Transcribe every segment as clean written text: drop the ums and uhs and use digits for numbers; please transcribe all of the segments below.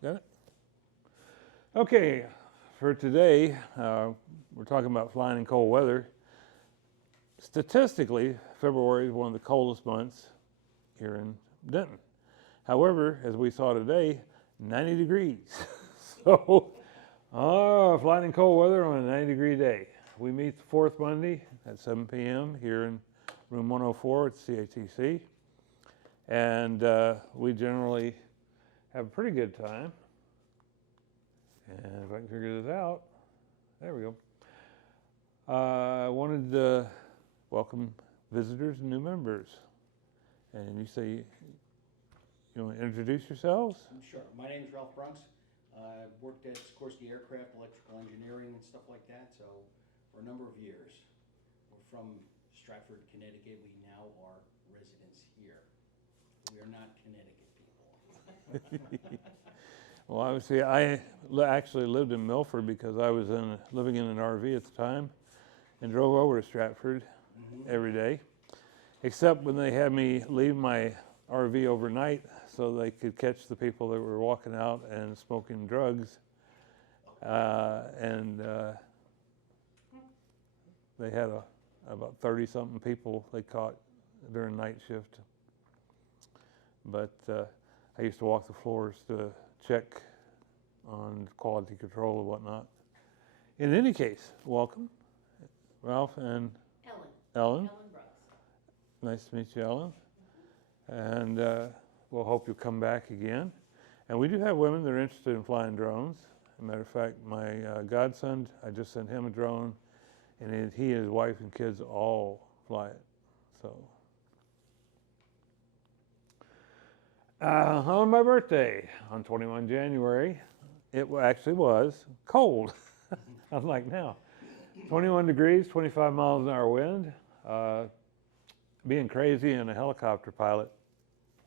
Got it? Okay, for today, we're talking about flying in cold weather. Statistically, February is one of the coldest months here in Denton. However, as we saw today, 90 degrees. So, flying in cold weather on a 90-degree day. We meet the fourth Monday at 7 p.m. here in room 104 at CATC. And we generally have a pretty good time. And if I can figure this out, there we go. I wanted to welcome visitors and new members. And you say, you want to introduce yourselves? Sure. My name is Ralph Brunks. I've worked at Sikorsky Aircraft, electrical engineering and stuff like that, so for a number of years. We're from Stratford, Connecticut. We now are residents here. We are not Connecticut people. Well, obviously, I actually lived in Milford because I was living in an RV at the time and drove over to Stratford every day, except when they had me leave my RV overnight so they could catch the people that were walking out and smoking drugs. They had about 30-something people they caught during night shift. But I used to walk the floors to check on quality control and whatnot. In any case, welcome, Ralph and Ellen. Ellen Brooks. Nice to meet you, Ellen. And we'll hope you'll come back again. And we do have women that are interested in flying drones. As a matter of fact, my godson, I just sent him a drone, and he and his wife and kids all fly it. So, on my birthday, on 21 January, it actually was cold, unlike now. 21 degrees, 25 miles an hour wind. Being crazy and a helicopter pilot,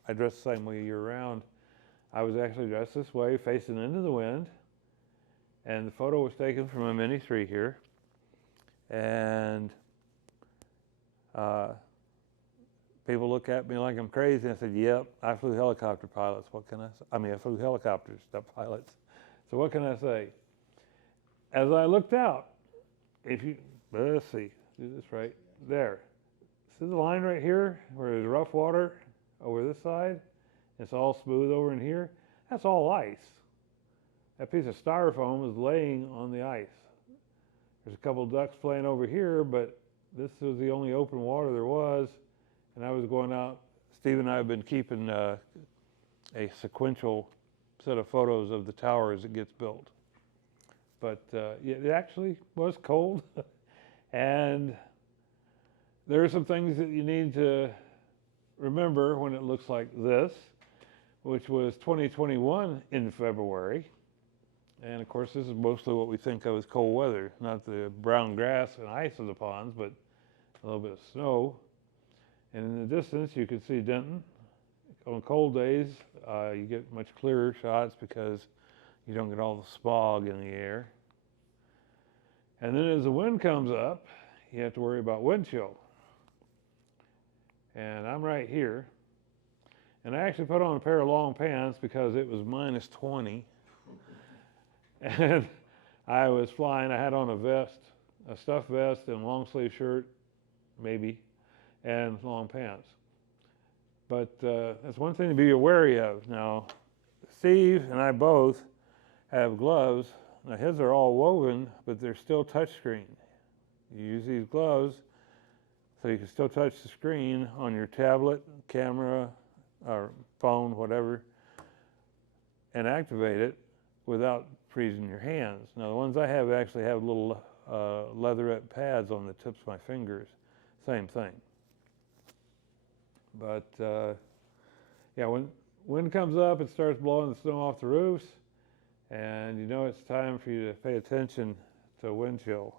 I dress the same way year round. I was actually dressed this way, facing into the wind, and the photo was taken from a Mini 3 here. And people look at me like I'm crazy, and I said, "Yep, I flew helicopter pilots. What can I say? I mean, I flew helicopters, not pilots. So what can I say?" As I looked out, let's see, do this right there. See the line right here where there's rough water over this side? It's all smooth over in here. That's all ice. That piece of styrofoam is laying on the ice. There's a couple ducks playing over here, but this was the only open water there was, and I was going out. Steve and I have been keeping a sequential set of photos of the tower as it gets built. But yeah, it actually was cold, and there are some things that you need to remember when it looks like this, which was 2021 in February. And of course, this is mostly what we think of as cold weather, not the brown grass and ice of the ponds, but a little bit of snow. And in the distance, you can see Denton. On cold days, you get much clearer shots because you don't get all the smog in the air. And then as the wind comes up, you have to worry about wind chill. And I'm right here. And I actually put on a pair of long pants because it was minus 20. And I was flying. I had on a vest, a stuff vest and long sleeve shirt, maybe, and long pants. But that's one thing to be wary of. Now, Steve and I both have gloves. Now, his are all woven, but they're still touchscreen. You use these gloves so you can still touch the screen on your tablet, camera, or phone, whatever, and activate it without freezing your hands. Now, the ones I have actually have little leatherette pads on the tips of my fingers. Same thing. But yeah, when wind comes up, it starts blowing the snow off the roofs, and you know it's time for you to pay attention to wind chill.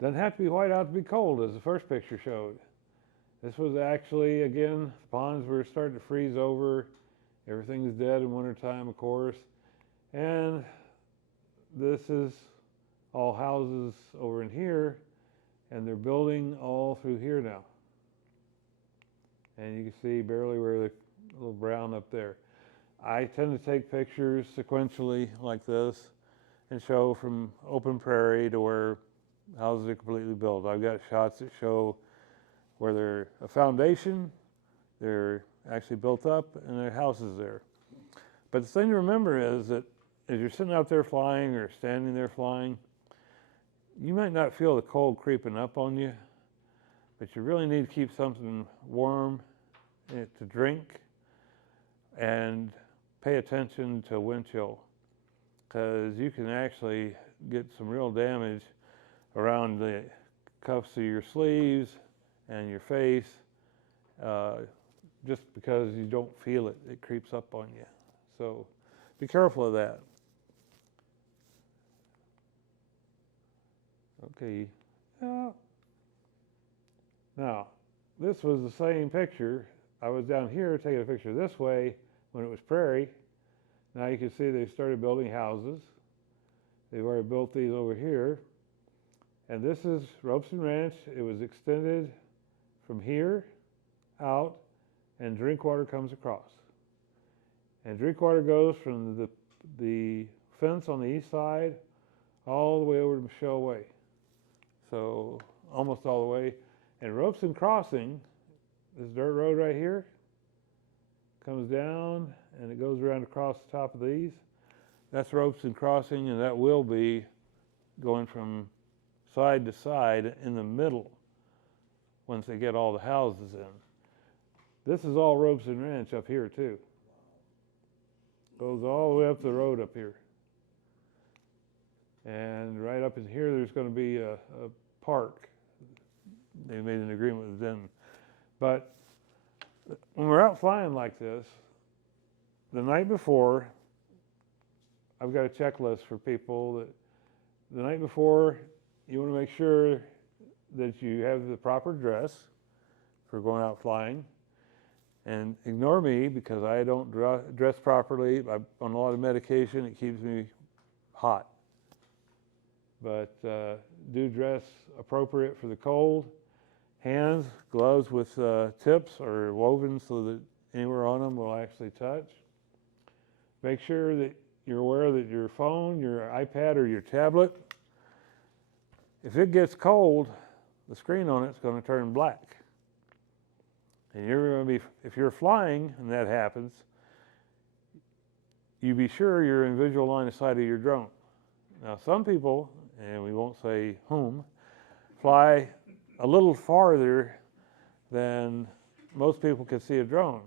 Doesn't have to be white out to be cold, as the first picture showed. This was actually, again, the ponds were starting to freeze over. Everything's dead in wintertime, of course. And this is all houses over in here, and they're building all through here now. And you can see barely where a little brown up there. I tend to take pictures sequentially like this and show from open prairie to where houses are completely built. I've got shots that show where they're a foundation, they're actually built up, and there are houses there. But the thing to remember is that as you're sitting out there flying or standing there flying, you might not feel the cold creeping up on you, but you really need to keep something warm to drink and pay attention to wind chill, because you can actually get some real damage around the cuffs of your sleeves and your face just because you don't feel it. It creeps up on you. So be careful of that. Okay. Now, this was the same picture. I was down here taking a picture this way when it was prairie. Now you can see they started building houses. They've already built these over here. And this is Robeson Ranch. It was extended from here out, and Drinkwater comes across. And Drinkwater goes from the fence on the east side all the way over to Michelle Way. So almost all the way. And Robeson Crossing, this dirt road right here, comes down and it goes around across the top of these. That's Robeson Crossing, and that will be going from side to side in the middle once they get all the houses in. This is all Robeson Ranch up here too. Goes all the way up the road up here. And right up in here there's going to be a park. They made an agreement with them. But when we're out flying like this, the night before, I've got a checklist for people that the night before you want to make sure that you have the proper dress for going out flying. And ignore me because I don't dress properly. I'm on a lot of medication. It keeps me hot. But do dress appropriate for the cold. Hands, gloves with tips are woven so that anywhere on them will actually touch. Make sure that you're aware that your phone, your iPad, or your tablet, if it gets cold, the screen on it's going to turn black. And you're going to be, if you're flying and that happens, you be sure you're in visual line of sight of your drone. Now some people, and we won't say whom, fly a little farther than most people can see a drone.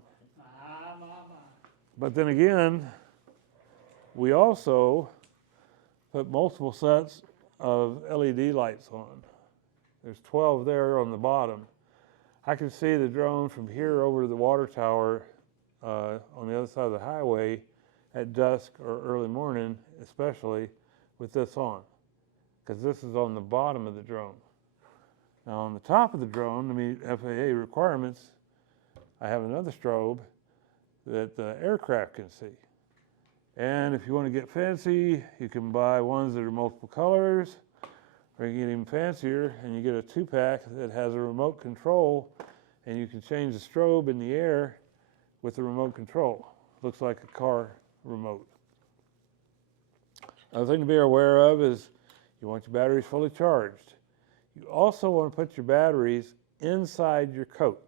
But then again, we also put multiple sets of LED lights on. There's 12 there on the bottom. I can see the drone from here over to the water tower on the other side of the highway at dusk or early morning, especially with this on, because this is on the bottom of the drone. Now on the top of the drone, to meet FAA requirements, I have another strobe that the aircraft can see. And if you want to get fancy, you can buy ones that are multiple colors, or you can get even fancier and you get a 2-pack that has a remote control, and you can change the strobe in the air with the remote control. Looks like a car remote. Another thing to be aware of is you want your batteries fully charged. You also want to put your batteries inside your coat.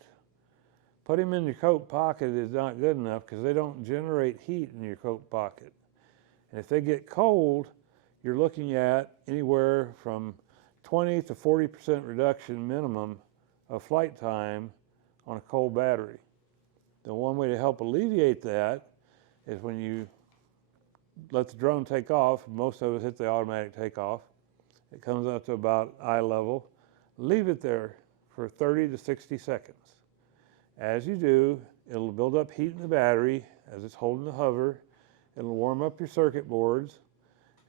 Put them in your coat pocket is not good enough because they don't generate heat in your coat pocket. And if they get cold, you're looking at anywhere from 20 to 40% reduction minimum of flight time on a cold battery. The one way to help alleviate that is when you let the drone take off. Most of us hit the automatic takeoff. It comes up to about eye level. Leave it there for 30 to 60 seconds. As you do, it'll build up heat in the battery as it's holding the hover. It'll warm up your circuit boards,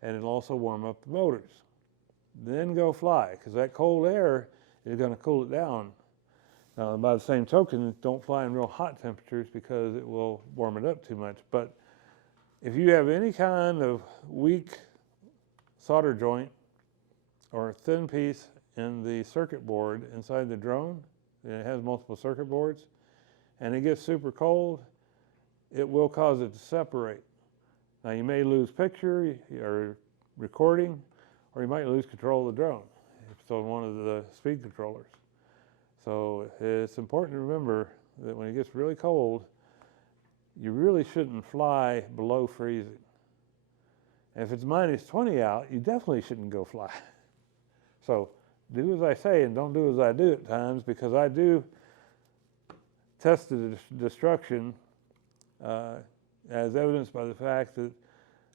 and it'll also warm up the motors. Then go fly, because that cold air is going to cool it down. Now, by the same token, don't fly in real hot temperatures because it will warm it up too much. But if you have any kind of weak solder joint or a thin piece in the circuit board inside the drone, and it has multiple circuit boards, and it gets super cold, it will cause it to separate. Now you may lose picture or recording, or you might lose control of the drone if it's on one of the speed controllers. So it's important to remember that when it gets really cold, you really shouldn't fly below freezing. And if it's minus 20 out, you definitely shouldn't go fly. So do as I say and don't do as I do at times, because I do test the destruction as evidenced by the fact that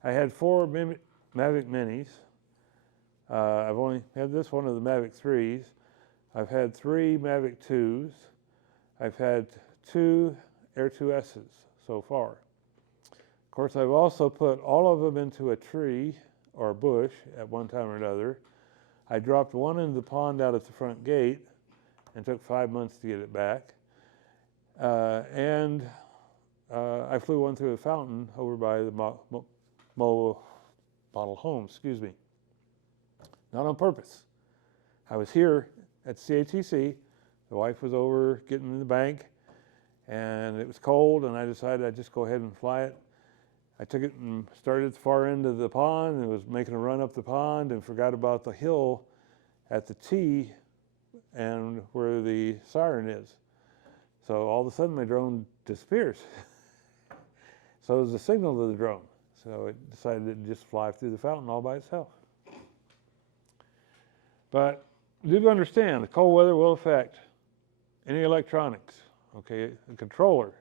I had 4 Mavic Minis. I've only had this one of the Mavic 3s. I've had 3 Mavic 2s. I've had 2 Air 2Ss so far. Of course, I've also put all of them into a tree or a bush at one time or another. I dropped one into the pond out at the front gate and took 5 months to get it back. And I flew one through a fountain over by the model home, excuse me. Not on purpose. I was here at CATC. The wife was over getting in the bank, and it was cold, and I decided I'd just go ahead and fly it. I took it and started at the far end of the pond and was making a run up the pond and forgot about the hill at the T and where the siren is. So all of a sudden my drone disappears. So it was a signal to the drone. So it decided to just fly through the fountain all by itself. But do understand, the cold weather will affect any electronics, okay, the controller,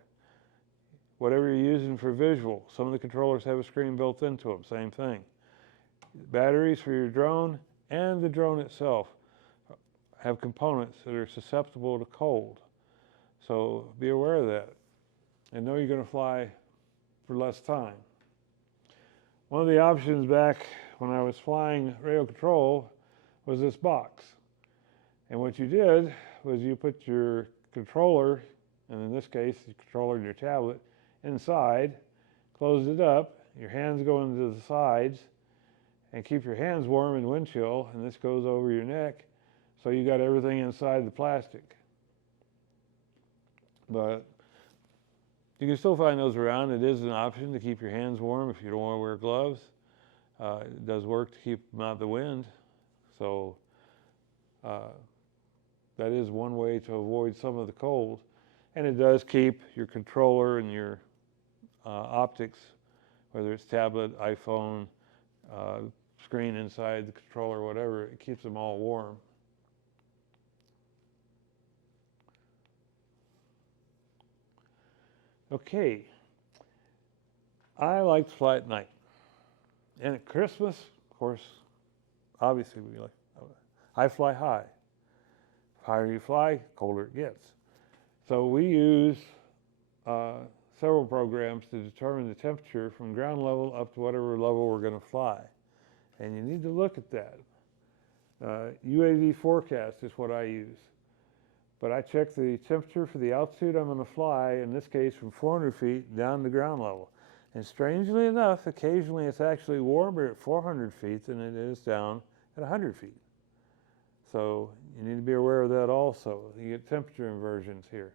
whatever you're using for visual. Some of the controllers have a screen built into them, same thing. Batteries for your drone and the drone itself have components that are susceptible to cold. So be aware of that and know you're going to fly for less time. One of the options back when I was flying radio control was this box. And what you did was you put your controller, and in this case, the controller and your tablet, inside, closed it up, your hands go into the sides, and keep your hands warm in wind chill, and this goes over your neck, so you got everything inside the plastic. But you can still find those around. It is an option to keep your hands warm if you don't want to wear gloves. It does work to keep them out of the wind. So that is one way to avoid some of the cold. And it does keep your controller and your optics, whether it's tablet, iPhone, screen inside the controller, whatever, it keeps them all warm. Okay, I like to fly at night. And at Christmas, of course, obviously I fly high. The higher you fly, colder it gets. So we use several programs to determine the temperature from ground level up to whatever level we're going to fly. And you need to look at that. UAV forecast is what I use. But I check the temperature for the altitude I'm going to fly, in this case from 400 feet down to ground level. And strangely enough, occasionally it's actually warmer at 400 feet than it is down at 100 feet. So you need to be aware of that also. You get temperature inversions here.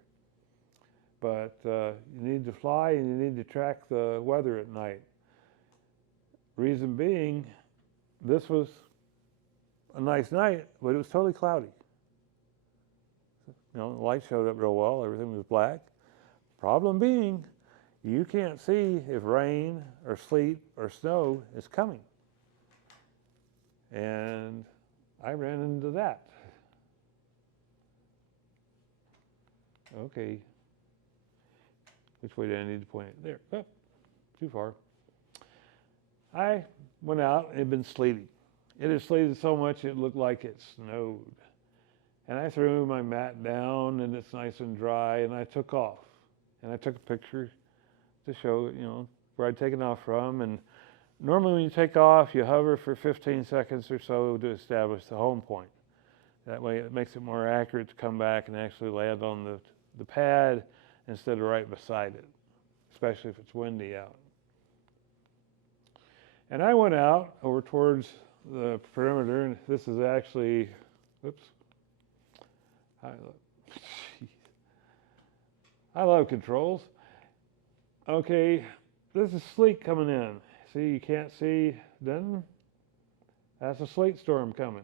But you need to fly and you need to track the weather at night. Reason being, this was a nice night, but it was totally cloudy. You know, the light showed up real well, everything was black. Problem being, you can't see if rain or sleet or snow is coming. And I ran into that. Okay. Which way do I need to point it? There. Oh, too far. I went out, it had been sleety. It had sleeted so much it looked like it snowed. And I threw my mat down and it's nice and dry and I took off. And I took a picture to show, you know, where I'd taken off from. And normally when you take off, you hover for 15 seconds or so to establish the home point. That way it makes it more accurate to come back and actually land on the pad instead of right beside it, especially if it's windy out. And I went out over towards the perimeter, and this is actually, oops. I love controls. Okay, this is sleet coming in. See, you can't see Denton? That's a sleet storm coming.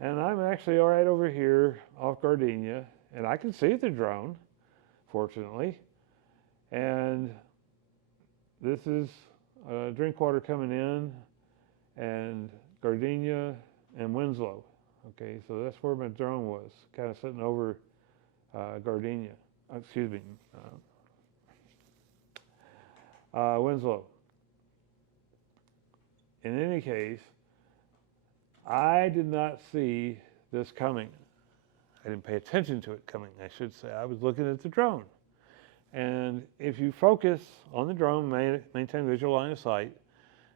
And I'm actually right over here off Gardenia, and I can see the drone, fortunately. And this is drink water coming in, and Gardenia and Winslow. Okay, so that's where my drone was, kind of sitting over Gardenia. Excuse me, Winslow. In any case, I did not see this coming. I didn't pay attention to it coming, I should say. I was looking at the drone. And if you focus on the drone, maintain visual line of sight,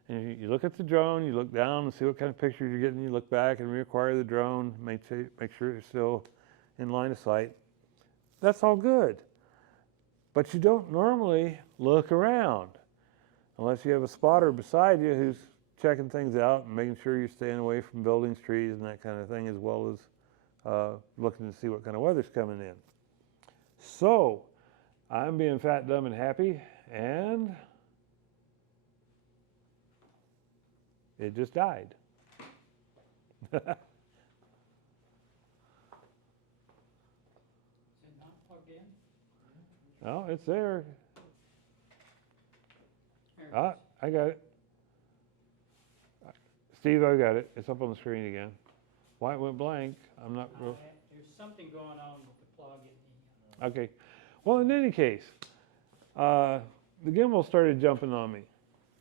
and you look at the drone, you look down and see what kind of pictures you're getting, you look back and reacquire the drone, make sure it's still in line of sight, that's all good. But you don't normally look around unless you have a spotter beside you who's checking things out and making sure you're staying away from buildings, trees, and that kind of thing, as well as looking to see what kind of weather's coming in. So I'm being fat, dumb, and happy, and it just died. Is it not plugged in? No, it's there. There it is. I got it. Steve, I got it. It's up on the screen again. Why it went blank, I'm not real. There's something going on with the plug in the. Okay. Well, in any case, the gimbal started jumping on me.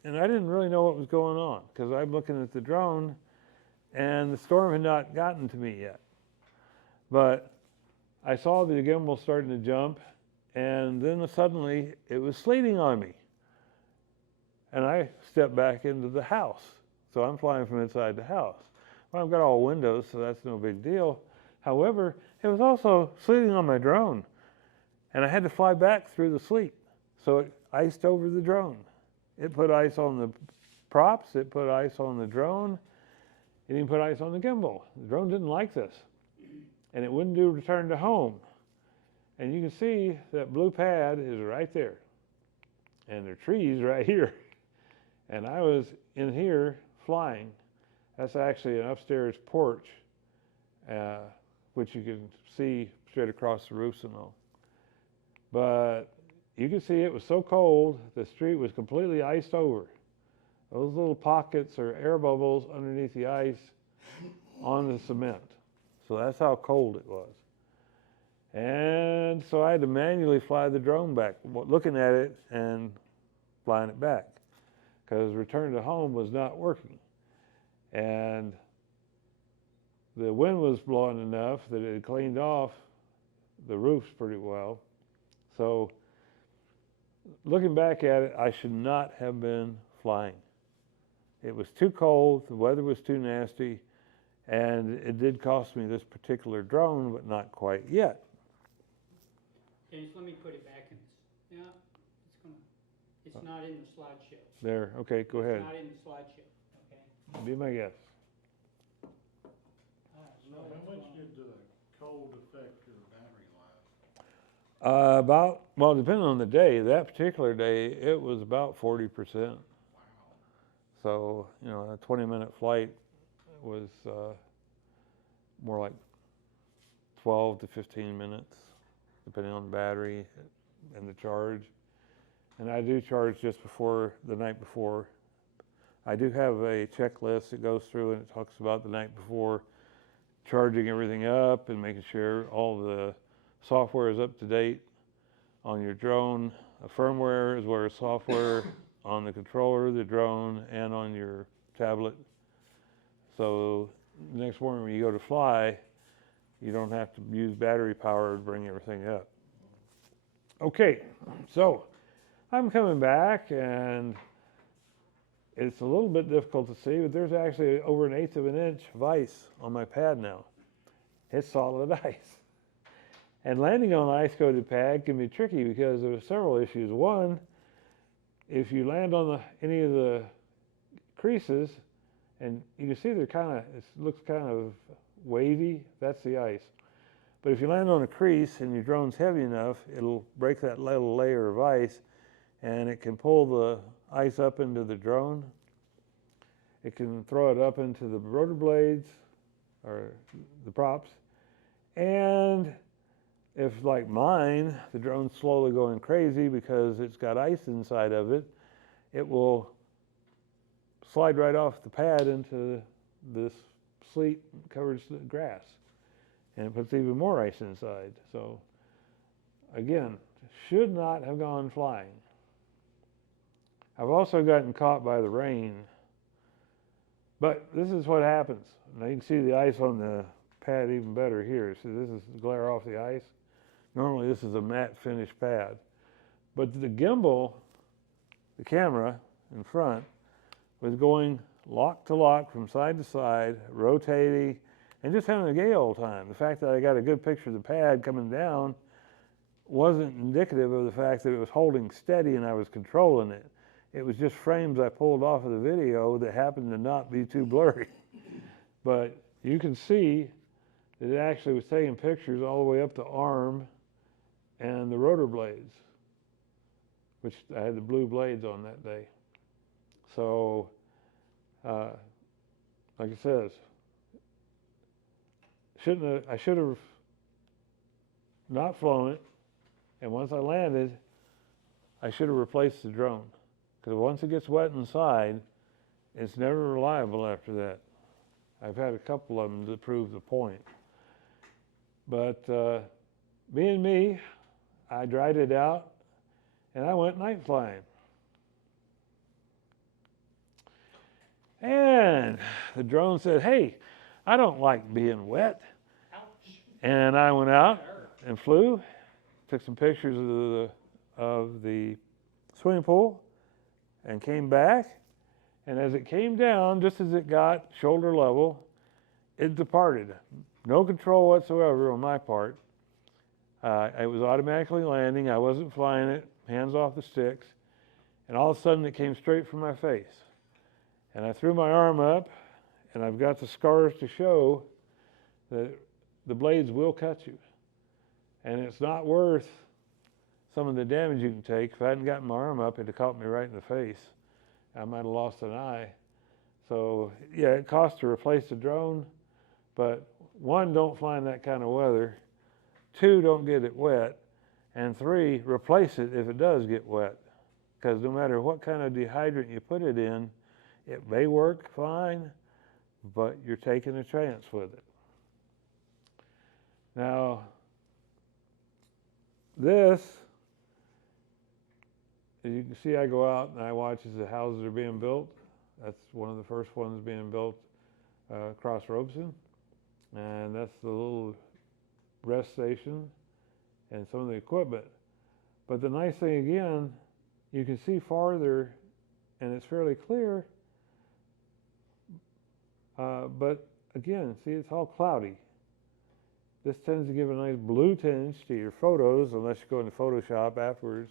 And I didn't really know what was going on because I'm looking at the drone and the storm had not gotten to me yet. But I saw the gimbal starting to jump, and then suddenly it was sleeting on me. And I stepped back into the house. So I'm flying from inside the house. Well, I've got all windows, so that's no big deal. However, it was also sleeting on my drone, and I had to fly back through the sleet. So it iced over the drone. It put ice on the props, it put ice on the drone, it even put ice on the gimbal. The drone didn't like this, and it wouldn't do return to home. And you can see that blue pad is right there, and there are trees right here. And I was in here flying. That's actually an upstairs porch, which you can see straight across the roofs and all. But you can see it was so cold, the street was completely iced over. Those little pockets are air bubbles underneath the ice on the cement. So that's how cold it was. And so I had to manually fly the drone back, looking at it and flying it back, because return to home was not working. And the wind was blowing enough that it had cleaned off the roofs pretty well. So looking back at it, I should not have been flying. It was too cold, the weather was too nasty, and it did cost me this particular drone, but not quite yet. Okay, just let me put it back in. Yeah, it's not in the slideshow. There, okay, go ahead. It's not in the slideshow, okay? Be my guest. So how much did the cold affect your battery life? Well, depending on the day, that particular day, it was about 40%. Wow. So, you know, a 20-minute flight was more like 12 to 15 minutes, depending on the battery and the charge. And I do charge just before, the night before. I do have a checklist that goes through and it talks about the night before charging everything up and making sure all the software is up to date on your drone, firmware as well as software on the controller, the drone, and on your tablet. So the next morning when you go to fly, you don't have to use battery power to bring everything up. Okay, so I'm coming back and it's a little bit difficult to see, but there's actually over 1/8 of an inch of ice on my pad now. It's solid ice. And landing on an ice-coated pad can be tricky because there are several issues. One, if you land on any of the creases, and you can see they're it looks kind of wavy, that's the ice. But if you land on a crease and your drone's heavy enough, it'll break that little layer of ice, and it can pull the ice up into the drone. It can throw it up into the rotor blades or the props. And if, like mine, the drone's slowly going crazy because it's got ice inside of it, it will slide right off the pad into this sleet covers the grass, and it puts even more ice inside. So again, should not have gone flying. I've also gotten caught by the rain, but this is what happens. Now you can see the ice on the pad even better here. See, this is glare off the ice. Normally this is a matte finish pad, but the gimbal, the camera in front, was going lock to lock from side to side, rotating, and just having a gay old time. The fact that I got a good picture of the pad coming down wasn't indicative of the fact that it was holding steady and I was controlling it. It was just frames I pulled off of the video that happened to not be too blurry. But you can see that it actually was taking pictures all the way up the arm and the rotor blades, which I had the blue blades on that day. So, like it says, I should have not flown it, and once I landed, I should have replaced the drone, because once it gets wet inside, it's never reliable after that. I've had a couple of them to prove the point. But being me, I dried it out, and I went night flying. And the drone said, "Hey, I don't like being wet." Ouch. And I went out and flew, took some pictures of the swimming pool, and came back. And as it came down, just as it got shoulder level, it departed. No control whatsoever on my part. It was automatically landing. I wasn't flying it, hands off the sticks. And all of a sudden, it came straight for my face. And I threw my arm up, and I've got the scars to show that the blades will cut you. And it's not worth some of the damage you can take. If I hadn't gotten my arm up, it'd have caught me right in the face. I might have lost an eye. So, yeah, it costs to replace the drone, but one, don't fly in that kind of weather. Two, don't get it wet. And three, replace it if it does get wet. Because no matter what kind of dehydrant you put it in, it may work fine, but you're taking a chance with it. Now, this, as you can see, I go out and I watch as the houses are being built. That's one of the first ones being built across Robeson. And that's the little rest station and some of the equipment. But the nice thing again, you can see farther and it's fairly clear. But again, see, it's all cloudy. This tends to give a nice blue tinge to your photos, unless you go into Photoshop afterwards.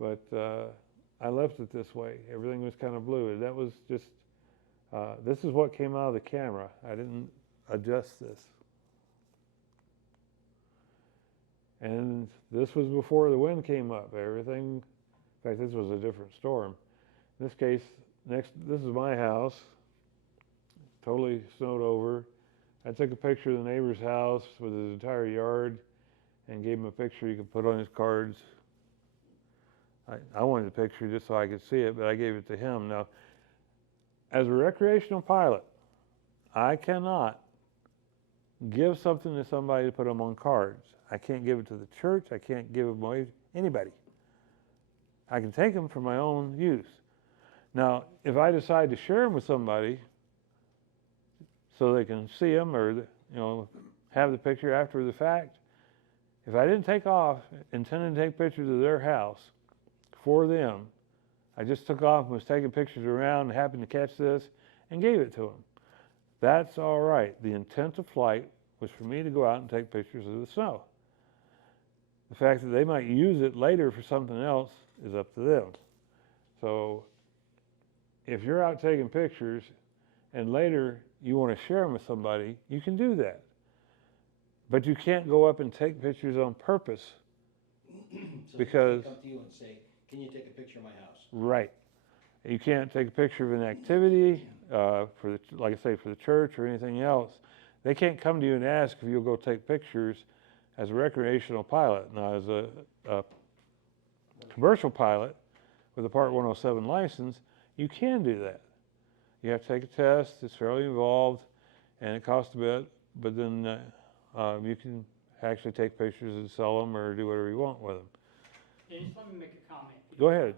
But I left it this way. Everything was kind of blue. That was just, this is what came out of the camera. I didn't adjust this. And this was before the wind came up. Everything, in fact, this was a different storm. In this case, this is my house. Totally snowed over. I took a picture of the neighbor's house with his entire yard and gave him a picture he could put on his cards. I wanted the picture just so I could see it, but I gave it to him. Now, as a recreational pilot, I cannot give something to somebody to put them on cards. I can't give it to the church. I can't give them away to anybody. I can take them for my own use. Now, if I decide to share them with somebody so they can see them or have the picture after the fact, if I didn't take off intending to take pictures of their house for them, I just took off and was taking pictures around and happened to catch this and gave it to them. That's all right. The intent of flight was for me to go out and take pictures of the snow. The fact that they might use it later for something else is up to them. So if you're out taking pictures and later you want to share them with somebody, you can do that. But you can't go up and take pictures on purpose So because they come to you and say, Can you take a picture of my house? Right. You can't take a picture of an activity, like I say, for the church or anything else. They can't come to you and ask if you'll go take pictures as a recreational pilot. Now, as a commercial pilot with a Part 107 license, you can do that. You have to take a test. It's fairly involved, and it costs a bit. But then you can actually take pictures and sell them or do whatever you want with them. Dennis, let me make a comment. Go ahead.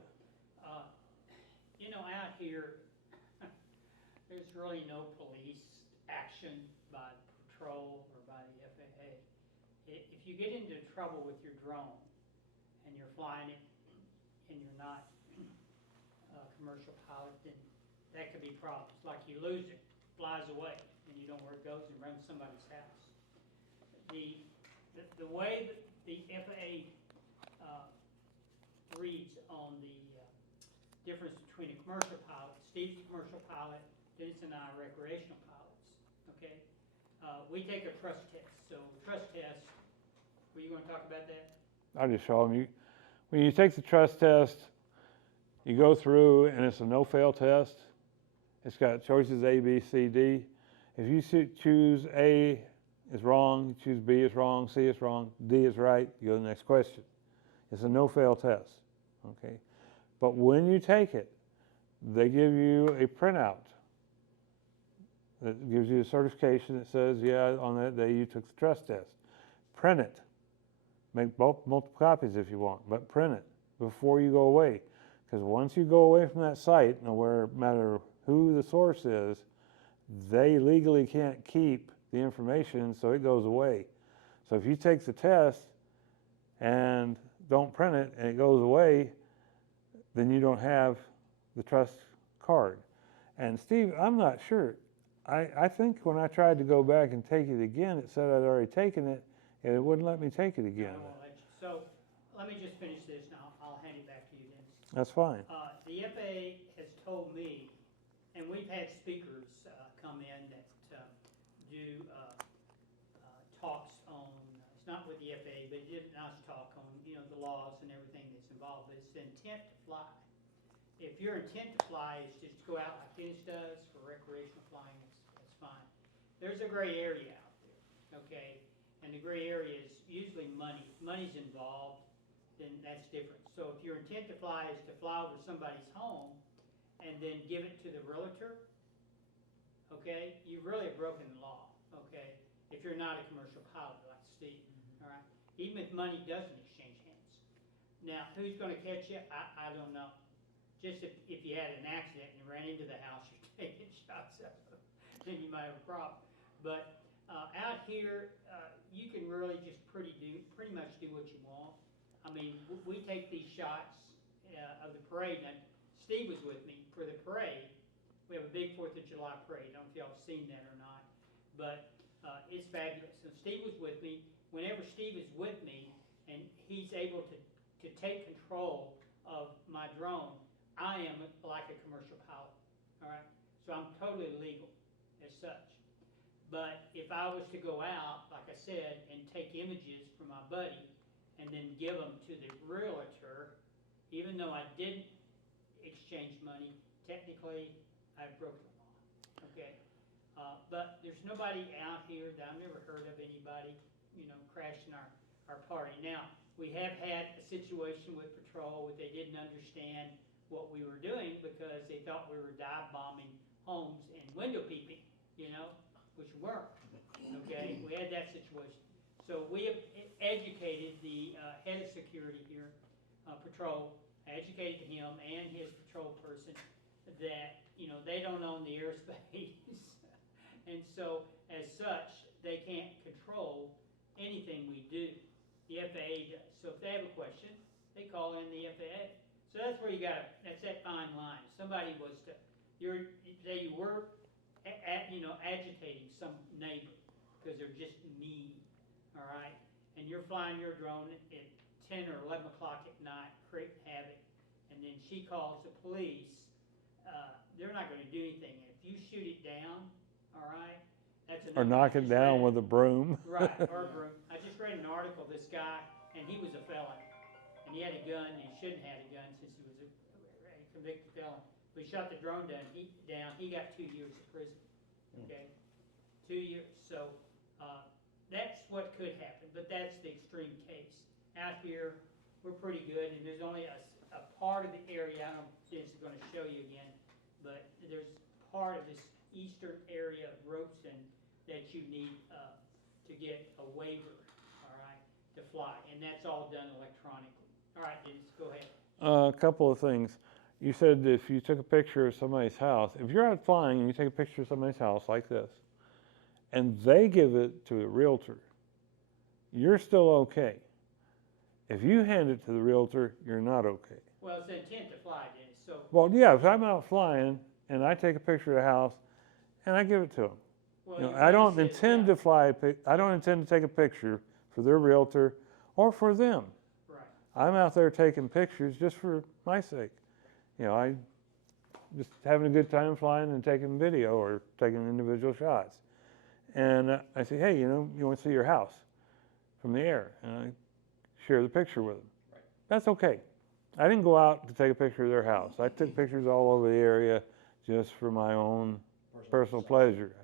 You know, out here, there's really no police action by patrol or by the FAA. If you get into trouble with your drone and you're flying it and you're not a commercial pilot, then that could be problems. Like you lose it, flies away, and you don't know where it goes and runs somebody's house. The way that the FAA reads on the difference between a commercial pilot, Steve's a commercial pilot, Dennis and I are recreational pilots, okay? We take a trust test. So trust test, were you gonna talk about that? I'll just show them. When you take the trust test, you go through and it's a no-fail test. It's got choices A, B, C, D. If you choose A is wrong, you choose B is wrong, C is wrong, D is right, you go to the next question. It's a no-fail test, okay? But when you take it, they give you a printout that gives you a certification that says, yeah, on that day you took the trust test. Print it. Make multiple copies if you want, but print it before you go away. Because once you go away from that site, no matter who the source is, they legally can't keep the information, so it goes away. So if you take the test and don't print it and it goes away, then you don't have the trust card. And Steve, I'm not sure. I think when I tried to go back and take it again, it said I'd already taken it, and it wouldn't let me take it again. I won't let you. So let me just finish this and I'll hand it back to you, Dennis. That's fine. The FAA has told me, and we've had speakers come in that do talks on, it's not with the FAA, but did a nice talk on, you know, the laws and everything that's involved. But it's the intent to fly. If your intent to fly is just to go out like Dennis does for recreational flying, that's fine. There's a gray area out there, okay? And the gray area is usually money. If money's involved, then that's different. So if your intent to fly is to fly over somebody's home and then give it to the realtor, okay, you've really broken the law, okay? If you're not a commercial pilot like Steve, all right? Even if money doesn't exchange hands. Now, who's gonna catch you? I don't know. Just if you had an accident and you ran into the house, you're taking shots at them, then you might have a problem. But out here, you can really just pretty much do what you want. I mean, we take these shots of the parade. Now, Steve was with me for the parade. We have a big 4th of July parade. I don't know if y'all have seen that or not, but it's fabulous. So Steve was with me. Whenever Steve is with me and he's able to take control of my drone, I am like a commercial pilot, all right? So I'm totally legal as such. But if I was to go out, like I said, and take images from my buddy and then give them to the realtor, even though I didn't exchange money, technically I've broken the law, okay? But there's nobody out here that I've never heard of anybody, you know, crashing our party. Now, we have had a situation with patrol where they didn't understand what we were doing because they thought we were dive bombing homes and window peeping, you know, which we weren't, okay? We had that situation. So we have educated the head of security here, patrol, educated him and his patrol person that, you know, they don't own the airspace. And so, as such, they can't control anything we do. The FAA does. So if they have a question, they call in the FAA. So that's where that's that fine line. If somebody was to, say you were, you know, agitating some neighbor because they're just mean, all right? And you're flying your drone at 10 or 11 o'clock at night, creating havoc, and then she calls the police, they're not gonna do anything. If you shoot it down, all right, that's enough. Or knock it down with a broom. Right, or a broom. I just read an article, this guy, and he was a felon. and he had a gun, and he shouldn't have had a gun since he was a convicted felon. We shot the drone down, he got 2 years of prison, okay? 2 years, so, that's what could happen, but that's the extreme case. Out here, we're pretty good, and there's only a part of the area, I don't know if Dennis is gonna show you again, but there's part of this eastern area of Robeson that you need, to get a waiver, all right, to fly, and that's all done electronically. All right, Dennis, go ahead. A couple of things. You said if you took a picture of somebody's house, if you're out flying and you take a picture of somebody's house like this, and they give it to a realtor, you're still okay. If you hand it to the realtor, you're not okay. Well, it's the intent to fly, Dennis, so, Well, yeah, if I'm out flying and I take a picture of a house and I give it to them, well, you know, your I don't friend says, intend yeah, to fly. I don't intend to take a picture for their realtor or for them. right. I'm out there taking pictures just for my sake. You know, I just having a good time flying and taking video or taking individual shots. And I say, hey, you know, you want to see your house from the air? And I share the picture with them. Right. That's okay. I didn't go out to take a picture of their house. I took pictures all over the area just for my own personal pleasure.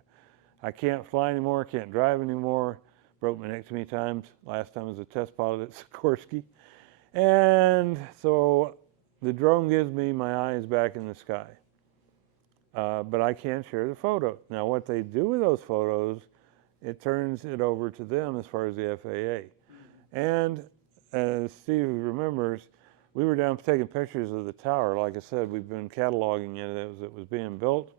I can't fly anymore, can't drive anymore. Broke my neck too many times. Last time I was a test pilot at Sikorsky. And so the drone gives me my eyes back in the sky. But I can't share the photo. Now what they do with those photos, it turns it over to them as far as the FAA. And as Steve remembers, we were down taking pictures of the tower. Like I said, we've been cataloging it as it was being built.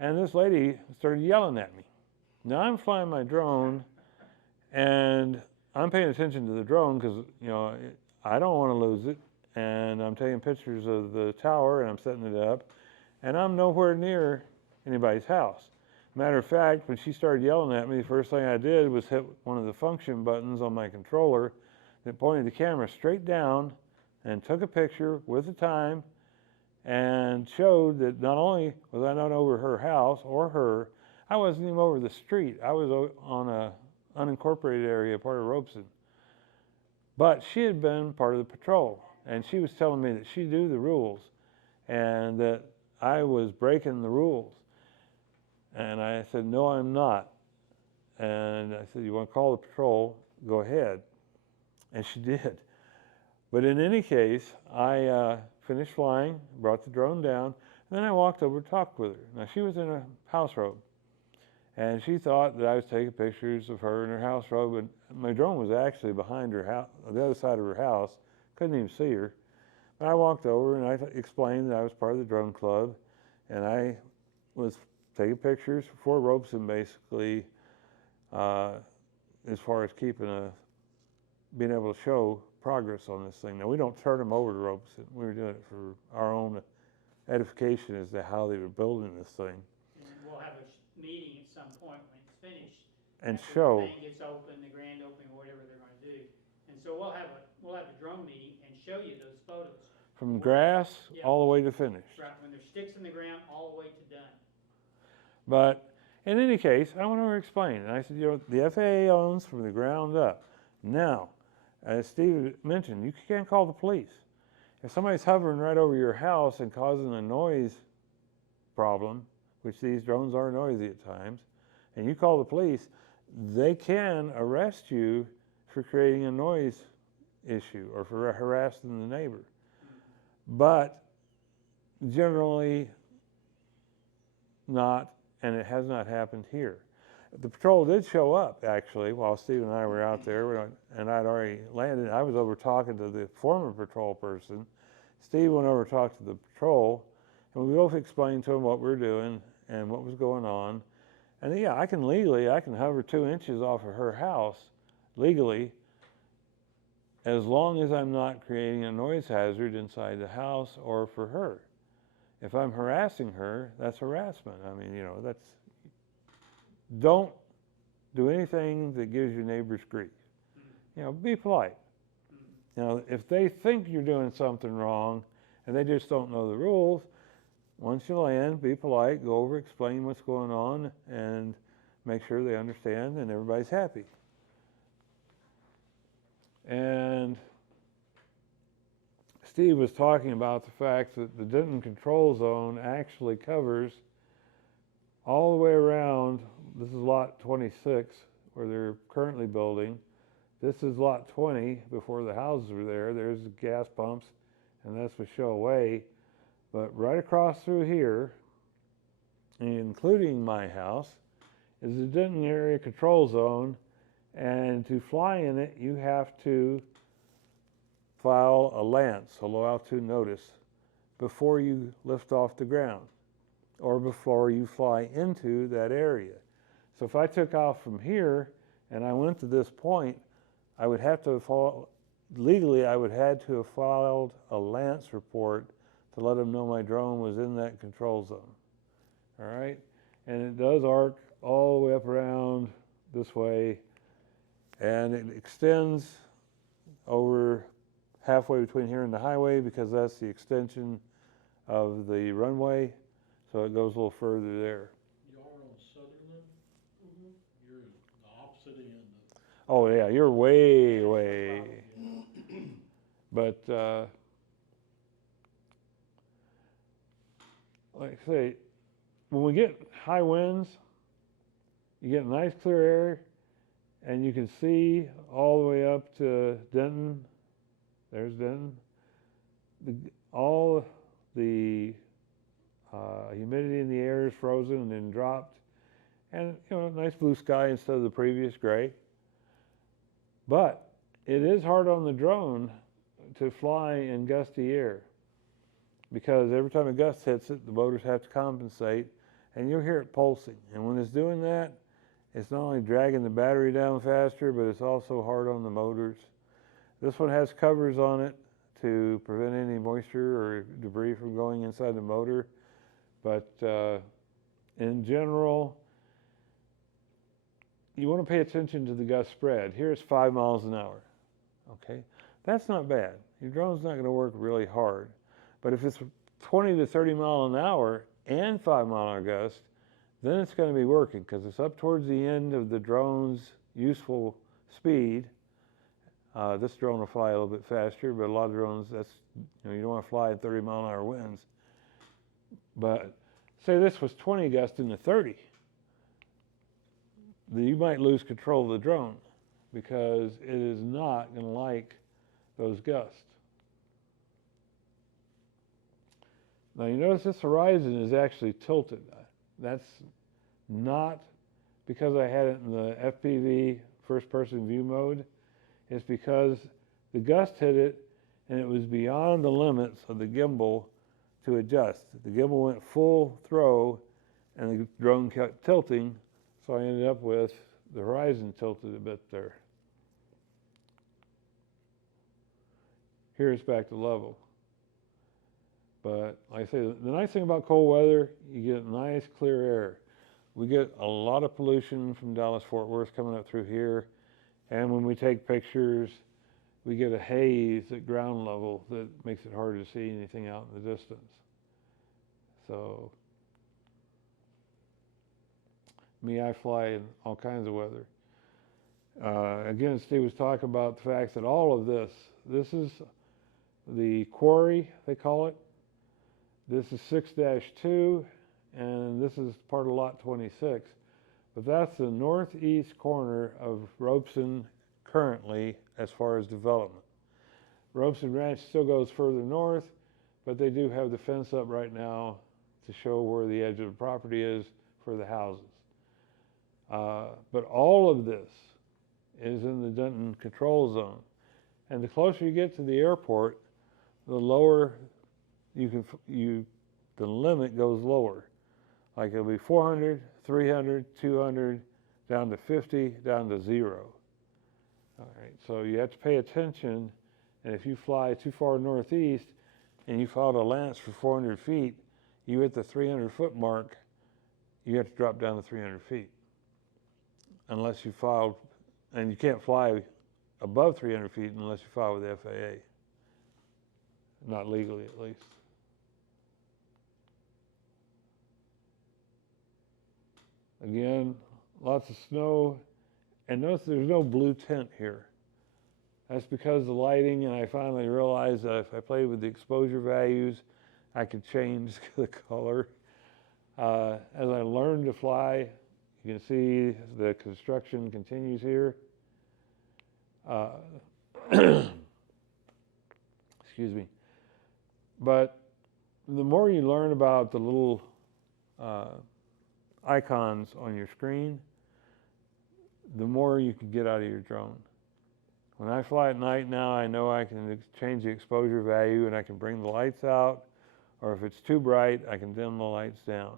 And this lady started yelling at me. Now I'm flying my drone and I'm paying attention to the drone because, you know, I don't want to lose it. And I'm taking pictures of the tower and I'm setting it up. And I'm nowhere near anybody's house. Matter of fact, when she started yelling at me, the first thing I did was hit one of the function buttons on my controller that pointed the camera straight down and took a picture with the time and showed that not only was I not over her house or her, I wasn't even over the street. I was on a unincorporated area, part of Robeson. But she had been part of the patrol, and she was telling me that she knew the rules and that I was breaking the rules. And I said, no, I'm not. And I said, you want to call the patrol? Go ahead. And she did. But in any case, I finished flying, brought the drone down, and then I walked over to talk with her. Now, she was in a house robe, and she thought that I was taking pictures of her in her house robe, and my drone was actually behind her house, on the other side of her house. Couldn't even see her. But I walked over, and I explained that I was part of the drone club, and I was taking pictures for Robeson, basically, as far as being able to show progress on this thing. Now, we don't turn them over to Robeson. We were doing it for our own edification as to how they were building this thing. And we'll have a meeting at some point when it's finished. And after show. the thing gets open, the grand opening, or whatever they're gonna do. And so we'll have a drone meeting and show you those photos. From grass Yeah. all the way to finish. Right, when there's sticks in the ground, all the way to done. But in any case, I want to explain. And I said, you know, the FAA owns from the ground up. Now, as Steve mentioned, you can't call the police. If somebody's hovering right over your house and causing a noise problem, which these drones are noisy at times, and you call the police, they can arrest you for creating a noise issue or for harassing the neighbor. But generally not, and it has not happened here. The patrol did show up, actually, while Steve and I were out there, and I'd already landed. I was over talking to the former patrol person. Steve went over to talk to the patrol, and we both explained to him what we were doing and what was going on. And yeah, I can hover 2 inches off of her house, legally, as long as I'm not creating a noise hazard inside the house or for her. If I'm harassing her, that's harassment. I mean, you know, don't do anything that gives your neighbors grief. You know, be polite. You know, if they think you're doing something wrong and they just don't know the rules, once you land, be polite, go over, explain what's going on, and make sure they understand and everybody's happy. And Steve was talking about the fact that the Denton control zone actually covers all the way around. This is lot 26 where they're currently building. This is lot 20 before the houses were there. There's the gas pumps, and that's with Show Way. But right across through here, including my house, is the Denton area control zone, and to fly in it, you have to file a LANC, a low altitude notice, before you lift off the ground or before you fly into that area. So if I took off from here and I went to this point, I would have to legally I would have to have filed a LANC report to let them know my drone was in that control zone. All right, and it does arc all the way up around this way, and it extends over halfway between here and the highway because that's the extension of the runway, so it goes a little further there. Y'all are on Sutherland, you're the opposite end of. Oh yeah, you're way. But like I say, when we get high winds, you get nice clear air, and you can see all the way up to Denton. There's Denton. All the humidity in the air is frozen and then dropped, and nice blue sky instead of the previous gray. But it is hard on the drone to fly in gusty air because every time a gust hits it, the motors have to compensate, and you'll hear it pulsing. And when it's doing that, it's not only dragging the battery down faster, but it's also hard on the motors. This one has covers on it to prevent any moisture or debris from going inside the motor. But in general, you want to pay attention to the gust spread. Here it's 5 miles an hour. Okay, that's not bad. Your drone's not going to work really hard. But if it's 20 to 30 mile an hour and 5 mile an hour gust, then it's going to be working because it's up towards the end of the drone's useful speed. This drone will fly a little bit faster, but a lot of drones, you don't want to fly at 30 mile an hour winds. But say this was 20 gusting to 30, you might lose control of the drone because it is not going to like those gusts. Now you notice this horizon is actually tilted. That's not because I had it in the FPV first person view mode. It's because the gust hit it and it was beyond the limits of the gimbal to adjust. The gimbal went full throw and the drone kept tilting, so I ended up with the horizon tilted a bit there. Here it's back to level. But like I say, the nice thing about cold weather, you get nice clear air. We get a lot of pollution from Dallas-Fort Worth coming up through here, and when we take pictures, we get a haze at ground level that makes it hard to see anything out in the distance. So, I fly in all kinds of weather. Again, Steve was talking about the fact that all of this is the quarry, they call it. This is 6-2, and this is part of lot 26. But that's the northeast corner of Robeson currently as far as development. Robeson Ranch still goes further north, but they do have the fence up right now to show where the edge of the property is for the houses. But all of this is in the Denton control zone. And the closer you get to the airport, the lower the limit goes lower. Like it'll be 400, 300, 200, down to 50, down to 0. All right, so you have to pay attention, and if you fly too far northeast and you filed a LANC for 400 feet, you hit the 300-foot mark, you have to drop down to 300 feet. Unless you filed, and you can't fly above 300 feet unless you file with the FAA. Not legally, at least. Again, lots of snow, and notice there's no blue tint here. That's because of the lighting, and I finally realized that if I played with the exposure values, I could change the color. As I learned to fly, you can see the construction continues here. Excuse me. But the more you learn about the little icons on your screen, the more you can get out of your drone. When I fly at night now, I know I can change the exposure value and I can bring the lights out, or if it's too bright, I can dim the lights down.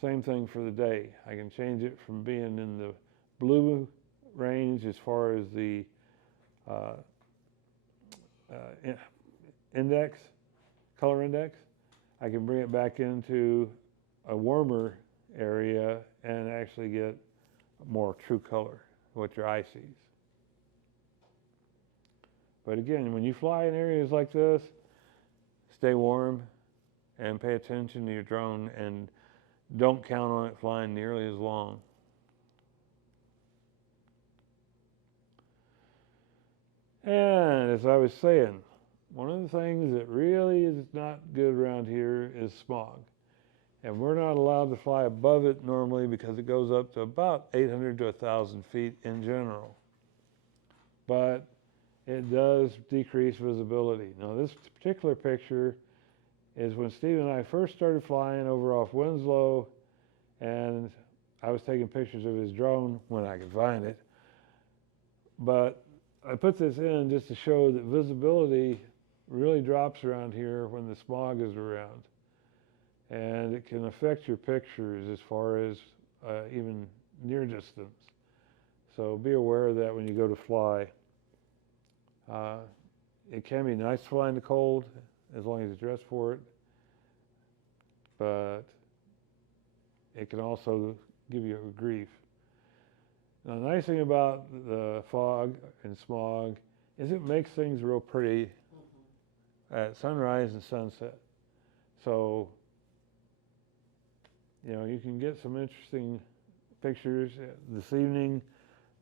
Same thing for the day. I can change it from being in the blue range as far as the index, color index. I can bring it back into a warmer area and actually get more true color, what your eye sees. But again, when you fly in areas like this, stay warm and pay attention to your drone and don't count on it flying nearly as long. And as I was saying, one of the things that really is not good around here is smog. And we're not allowed to fly above it normally because it goes up to about 800 to 1,000 feet in general. But it does decrease visibility. Now this particular picture is when Steve and I first started flying over off Winslow, and I was taking pictures of his drone when I could find it. But I put this in just to show that visibility really drops around here when the smog is around. And it can affect your pictures as far as even near distance. So be aware of that when you go to fly. It can be nice to fly in the cold as long as you dress for it, but it can also give you grief. Now, the nice thing about the fog and smog is it makes things real pretty at sunrise and sunset. So, you know, you can get some interesting pictures. This evening,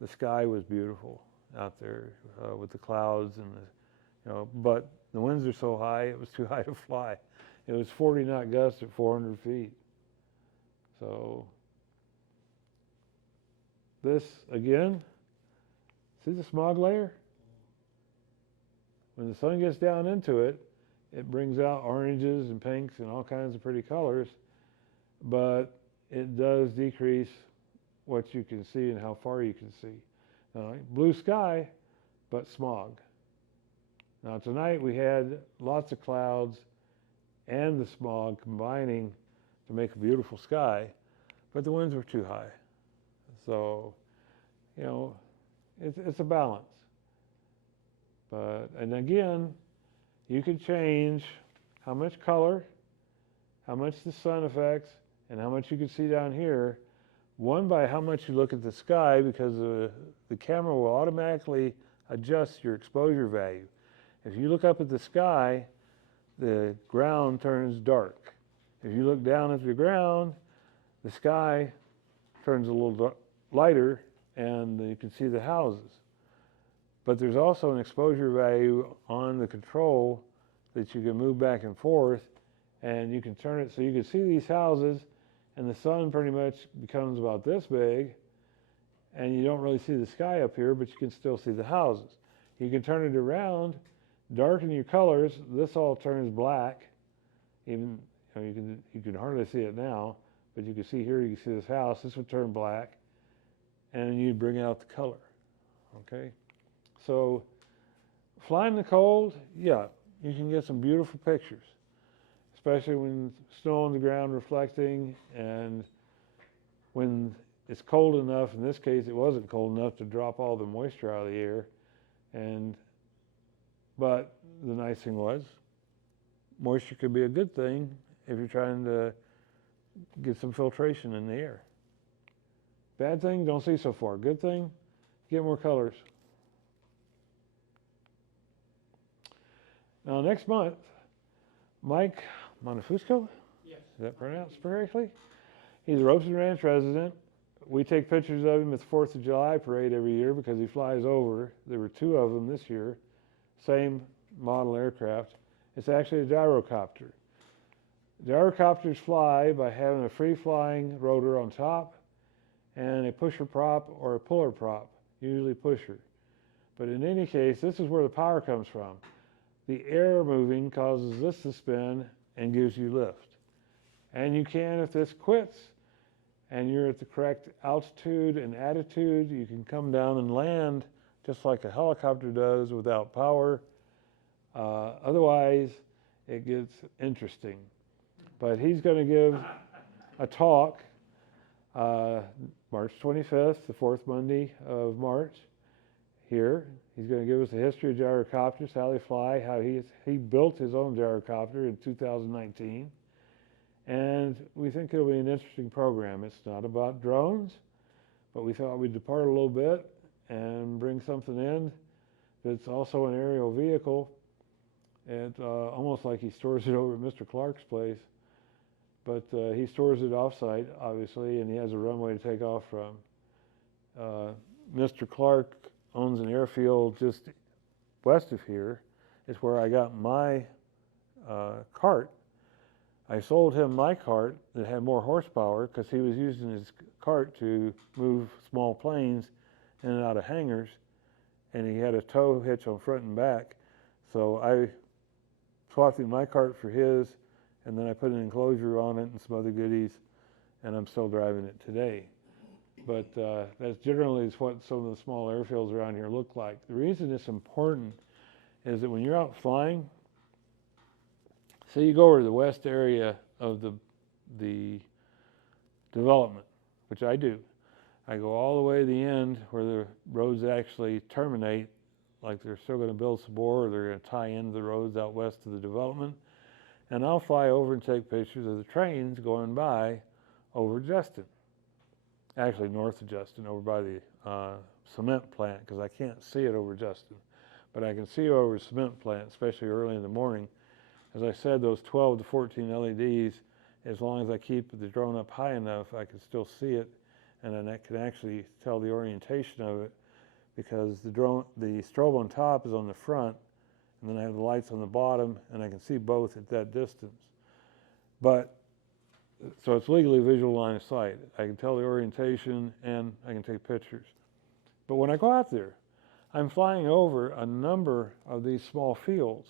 the sky was beautiful out there with the clouds and the, you know, but the winds are so high, it was too high to fly. It was 40 knot gusts at 400 feet. So this, again, see the smog layer? When the sun gets down into it, it brings out oranges and pinks and all kinds of pretty colors, but it does decrease what you can see and how far you can see. Blue sky, but smog. Now tonight we had lots of clouds and the smog combining to make a beautiful sky, but the winds were too high. So, you know, it's a balance. But, and again, you can change how much color, how much the sun affects, and how much you can see down here. One, by how much you look at the sky, because the camera will automatically adjust your exposure value. If you look up at the sky, the ground turns dark. If you look down at the ground, the sky turns a little lighter and you can see the houses. But there's also an exposure value on the control that you can move back and forth, and you can turn it so you can see these houses, and the sun pretty much becomes about this big, and you don't really see the sky up here, but you can still see the houses. You can turn it around, darken your colors. This all turns black. Even, you know, you can hardly see it now, but you can see here, you can see this house. This would turn black, and you'd bring out the color. Okay, so flying in the cold, yeah, you can get some beautiful pictures, especially when snow on the ground reflecting, and when it's cold enough. In this case, it wasn't cold enough to drop all the moisture out of the air, but the nice thing was, moisture could be a good thing if you're trying to get some filtration in the air. Bad thing, don't see so far. Good thing, get more colors. Now next month, Mike Monefusco, Yes. is that pronounced correctly? He's a Robeson Ranch resident. we take pictures of him at the 4th of July parade every year because he flies over. There were 2 of them this year, same model aircraft. It's actually a gyrocopter. Gyrocopters fly by having a free-flying rotor on top and a pusher prop or a puller prop, usually pusher. But in any case, this is where the power comes from. The air moving causes this to spin and gives you lift. And you can, if this quits and you're at the correct altitude and attitude, you can come down and land just like a helicopter does without power. Otherwise, it gets interesting. But he's going to give a talk March 25th, the 4th Monday of March here. He's going to give us a history of gyrocopters, how they fly, how he built his own gyrocopter in 2019. And we think it'll be an interesting program. It's not about drones, but we thought we'd depart a little bit and bring something in that's also an aerial vehicle. It's almost like he stores it over at Mr. Clark's place, but he stores it off-site, obviously, and he has a runway to take off from. Mr. Clark owns an airfield just west of here. It's where I got my cart. I sold him my cart that had more horsepower because he was using his cart to move small planes in and out of hangars, and he had a tow hitch on front and back. So I swapped in my cart for his, and then I put an enclosure on it and some other goodies, and I'm still driving it today. But that's generally what some of the small airfields around here look like. The reason it's important is that when you're out flying, say you go over to the west area of the development, which I do. I go all the way to the end where the roads actually terminate, like they're still going to build some more, or they're going to tie into the roads out west of the development. And I'll fly over and take pictures of the trains going by over Justin. Actually, north of Justin, over by the cement plant, because I can't see it over Justin. But I can see it over the cement plant, especially early in the morning. As I said, those 12 to 14 LEDs, as long as I keep the drone up high enough, I can still see it, and then I can actually tell the orientation of it, because the strobe on top is on the front, and then I have the lights on the bottom, and I can see both at that distance. But, so it's legally visual line of sight. I can tell the orientation, and I can take pictures. But when I go out there, I'm flying over a number of these small fields.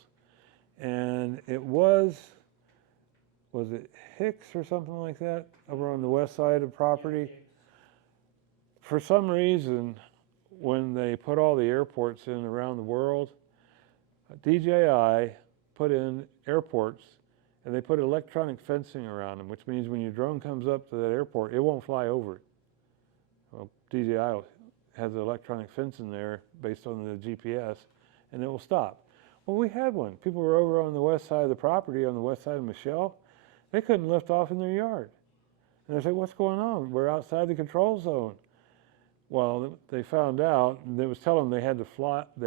And it was it Hicks or something like that, over on the west side of the property? For some reason, when they put all the airports in around the world, DJI put in airports, and they put electronic fencing around them, which means when your drone comes up to that airport, it won't fly over it. Well, DJI has the electronic fence in there based on the GPS, and it will stop. Well, we had one. People were over on the west side of the property, on the west side of Michelle. They couldn't lift off in their yard. And they said, what's going on? We're outside the control zone. Well, they found out, and they was telling them they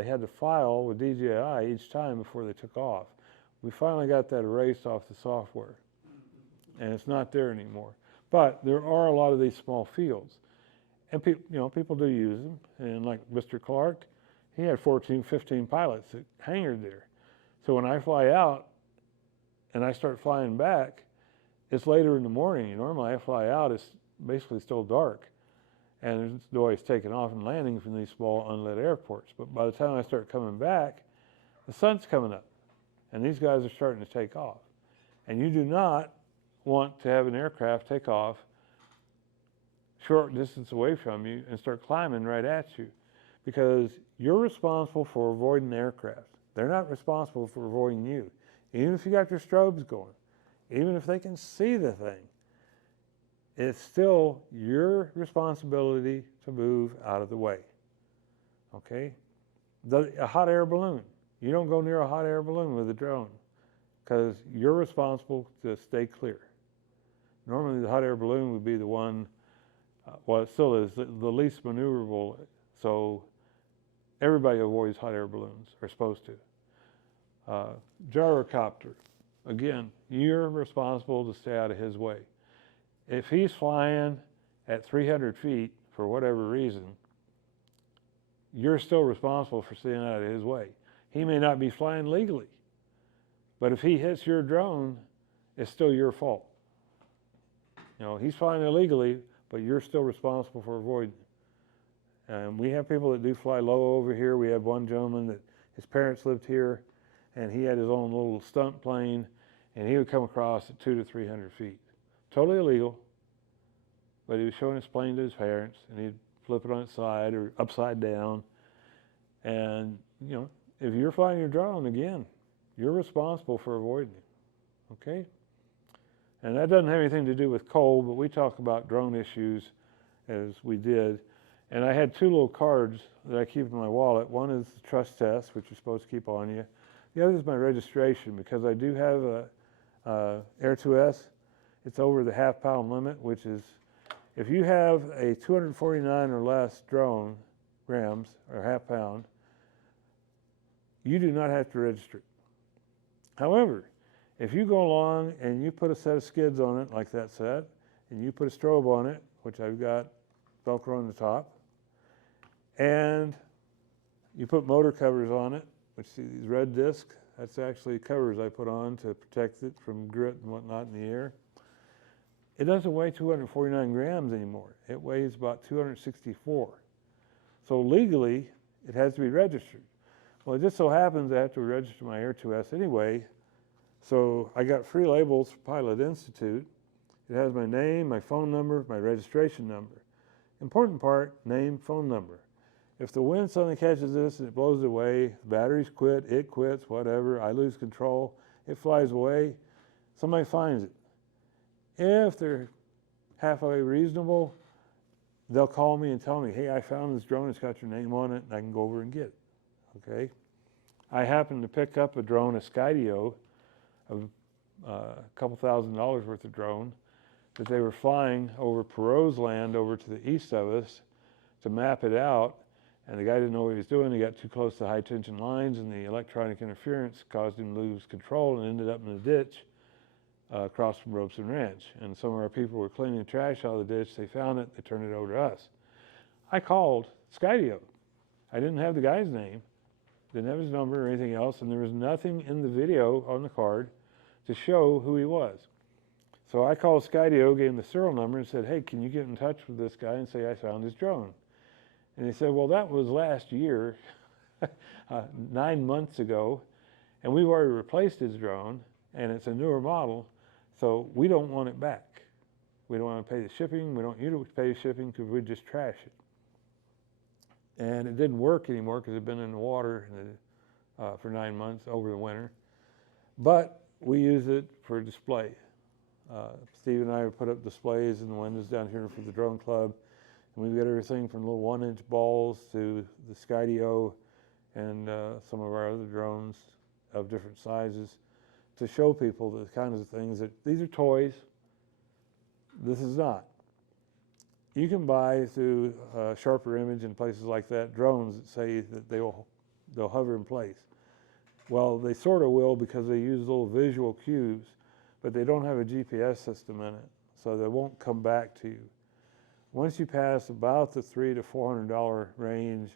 had to file with DJI each time before they took off. We finally got that erased off the software, and it's not there anymore. But there are a lot of these small fields, and people do use them. And like Mr. Clark, he had 14, 15 pilots that hangared there. So when I fly out and I start flying back, it's later in the morning. Normally I fly out, it's basically still dark. And there's noise taking off and landing from these small unlit airports. But by the time I start coming back, the sun's coming up. And these guys are starting to take off. And you do not want to have an aircraft take off short distance away from you and start climbing right at you, because you're responsible for avoiding the aircraft. They're not responsible for avoiding you. Even if you got your strobes going, even if they can see the thing, it's still your responsibility to move out of the way. Okay? A hot air balloon. You don't go near a hot air balloon with a drone, because you're responsible to stay clear. Normally the hot air balloon would be the one, well, it still is, the least maneuverable, so everybody avoids hot air balloons, or supposed to. Gyrocopter, again, you're responsible to stay out of his way. If he's flying at 300 feet for whatever reason, you're still responsible for staying out of his way. He may not be flying legally, but if he hits your drone, it's still your fault. You know, he's flying illegally, but you're still responsible for avoiding it. And we have people that do fly low over here. We had one gentleman that his parents lived here, and he had his own little stunt plane, and he would come across at 200 to 300 feet. Totally illegal, but he was showing his plane to his parents, and he'd flip it on its side or upside down. And, you know, if you're flying your drone, again, you're responsible for avoiding it, okay? And that doesn't have anything to do with cold, but we talk about drone issues as we did. And I had two little cards that I keep in my wallet. One is the trust test, which you're supposed to keep on you. The other is my registration, because I do have a Air2S. It's over the half-pound limit, which is, if you have a 249 or less drone, grams, or half-pound, you do not have to register it. However, if you go along and you put a set of skids on it, like that set, and you put a strobe on it, which I've got Velcro on the top, and you put motor covers on it, which see these red discs, that's actually covers I put on to protect it from grit and whatnot in the air. It doesn't weigh 249 grams anymore. It weighs about 264. So legally, it has to be registered. Well, it just so happens I have to register my Air2S anyway, so I got free labels from Pilot Institute. It has my name, my phone number, my registration number. Important part, name, phone number. If the wind suddenly catches this and it blows it away, the batteries quit, it quits, whatever, I lose control, it flies away, somebody finds it. If they're halfway reasonable, they'll call me and tell me, hey, I found this drone, it's got your name on it, and I can go over and get it, okay? I happened to pick up a drone, a Skydio, of a couple $1,000s worth of drone, that they were flying over Perot's land over to the east of us to map it out, and the guy didn't know what he was doing. He got too close to high tension lines, and the electronic interference caused him to lose control and ended up in a ditch across from Robeson Ranch. And some of our people were cleaning trash out of the ditch. They found it, they turned it over to us. I called Skydio. I didn't have the guy's name, didn't have his number or anything else, and there was nothing in the video on the card to show who he was. So I called Skydio, gave him the serial number, and said, hey, can you get in touch with this guy and say I found his drone? And he said, well, that was last year, 9 months ago, and we've already replaced his drone, and it's a newer model, so we don't want it back. We don't want to pay the shipping. We don't want you to pay the shipping because we'd just trash it. And it didn't work anymore because it had been in the water for 9 months over the winter. But we use it for display. Steve and I put up displays in the windows down here for the drone club. And we've got everything from little 1-inch balls to the Skydio and some of our other drones of different sizes to show people the kinds of things that these are toys. This is not. You can buy through Sharper Image and places like that drones that say that they'll hover in place. Well, they sort of will because they use little visual cues, but they don't have a GPS system in it, so they won't come back to you. Once you pass about the $300 to $400 range,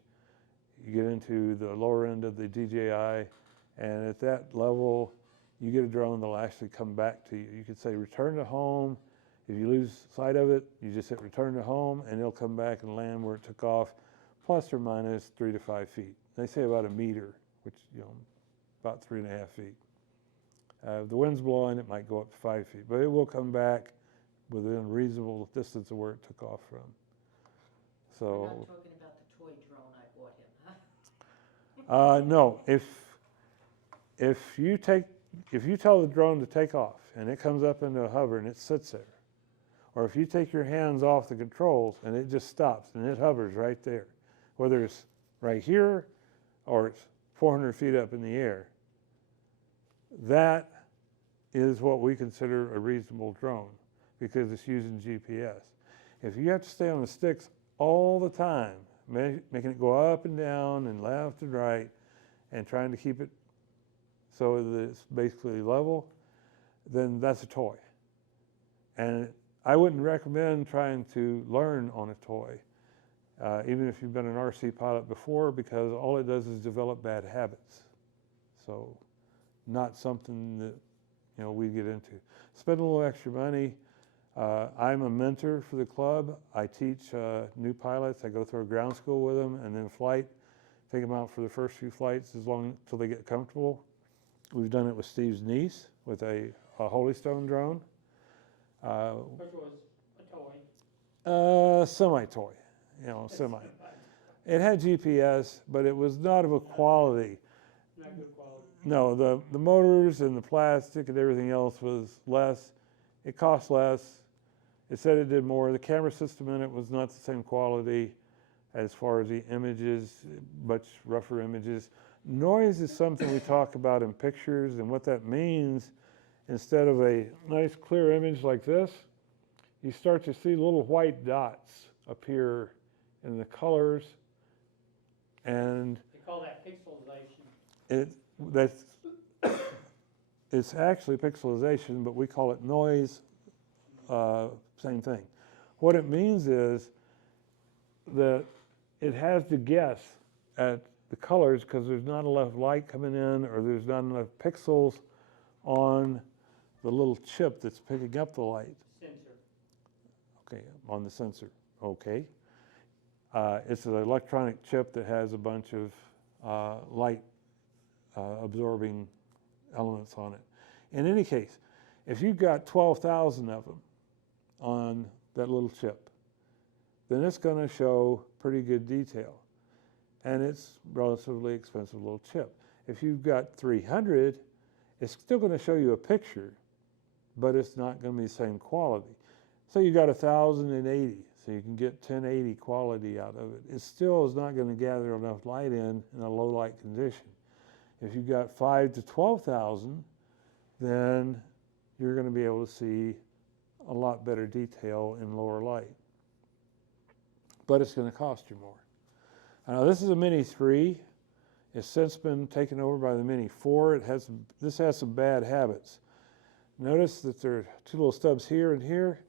you get into the lower end of the DJI, and at that level, you get a drone that'll actually come back to you. You could say return to home. If you lose sight of it, you just hit return to home, and it'll come back and land where it took off, plus or minus 3 to 5 feet. They say about a meter, which, you know, about 3.5 feet. If the wind's blowing, it might go up to 5 feet, but it will come back within a reasonable distance of where it took off from. So. We're not talking about the toy drone I bought him, huh? No, if you tell the drone to take off and it comes up into a hover and it sits there, or if you take your hands off the controls and it just stops and it hovers right there, whether it's right here or it's 400 feet up in the air, that is what we consider a reasonable drone because it's using GPS. If you have to stay on the sticks all the time, making it go up and down and left and right and trying to keep it so that it's basically level, then that's a toy. And I wouldn't recommend trying to learn on a toy, even if you've been an RC pilot before, because all it does is develop bad habits. So not something that, you know, we get into. Spend a little extra money. I'm a mentor for the club. I teach new pilots. I go through a ground school with them and then flight. Take them out for the first few flights until they get comfortable. We've done it with Steve's niece with a Holystone drone. Which was a toy. Semi-toy, you know, semi. It had GPS, but it was not of a quality. Not good quality. No, the motors and the plastic and everything else was less. It cost less. It said it did more. The camera system in it was not the same quality as far as the images, much rougher images. Noise is something we talk about in pictures, and what that means, instead of a nice clear image like this, you start to see little white dots appear in the colors, and They call that pixelization. it's actually pixelization, but we call it noise, same thing. What it means is that it has to guess at the colors because there's not enough light coming in, or there's not enough pixels on the little chip that's picking up the light. Sensor. Okay, on the sensor. Okay. It's an electronic chip that has a bunch of light absorbing elements on it. In any case, if you've got 12,000 of them on that little chip, then it's going to show pretty good detail. And it's relatively expensive little chip. If you've got 300, it's still going to show you a picture, but it's not going to be the same quality. So you got 1,080, so you can get 1080 quality out of it. It still is not going to gather enough light in a low light condition. If you've got 5 to 12,000, then you're going to be able to see a lot better detail in lower light. But it's going to cost you more. Now this is a Mini 3. It's since been taken over by the Mini 4. This has some bad habits. Notice that there are two little stubs here and here.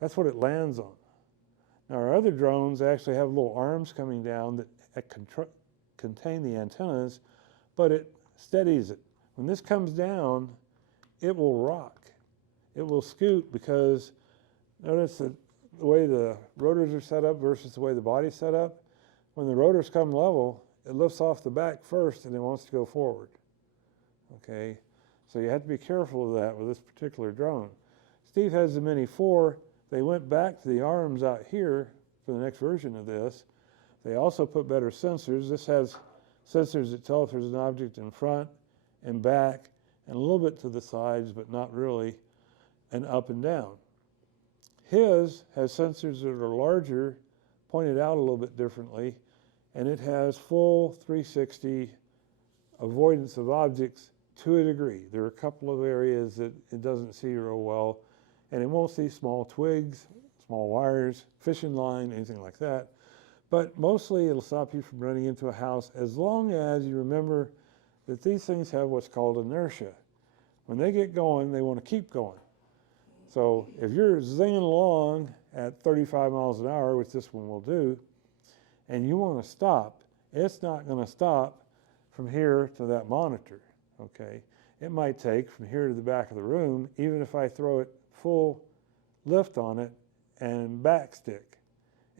That's what it lands on. Now our other drones actually have little arms coming down that contain the antennas, but it steadies it. When this comes down, it will rock. It will scoot because notice that the way the rotors are set up versus the way the body's set up, when the rotors come level, it lifts off the back first and it wants to go forward. Okay, so you have to be careful of that with this particular drone. Steve has the Mini 4. They went back to the arms out here for the next version of this. They also put better sensors. This has sensors that tell if there's an object in front and back and a little bit to the sides, but not really, and up and down. His has sensors that are larger, pointed out a little bit differently, and it has full 360 avoidance of objects to a degree. There are a couple of areas that it doesn't see real well, and it won't see small twigs, small wires, fishing line, anything like that. But mostly it'll stop you from running into a house as long as you remember that these things have what's called inertia. When they get going, they want to keep going. So if you're zinging along at 35 miles an hour, which this one will do, and you want to stop, it's not going to stop from here to that monitor, okay? It might take from here to the back of the room, even if I throw it full lift on it and back stick.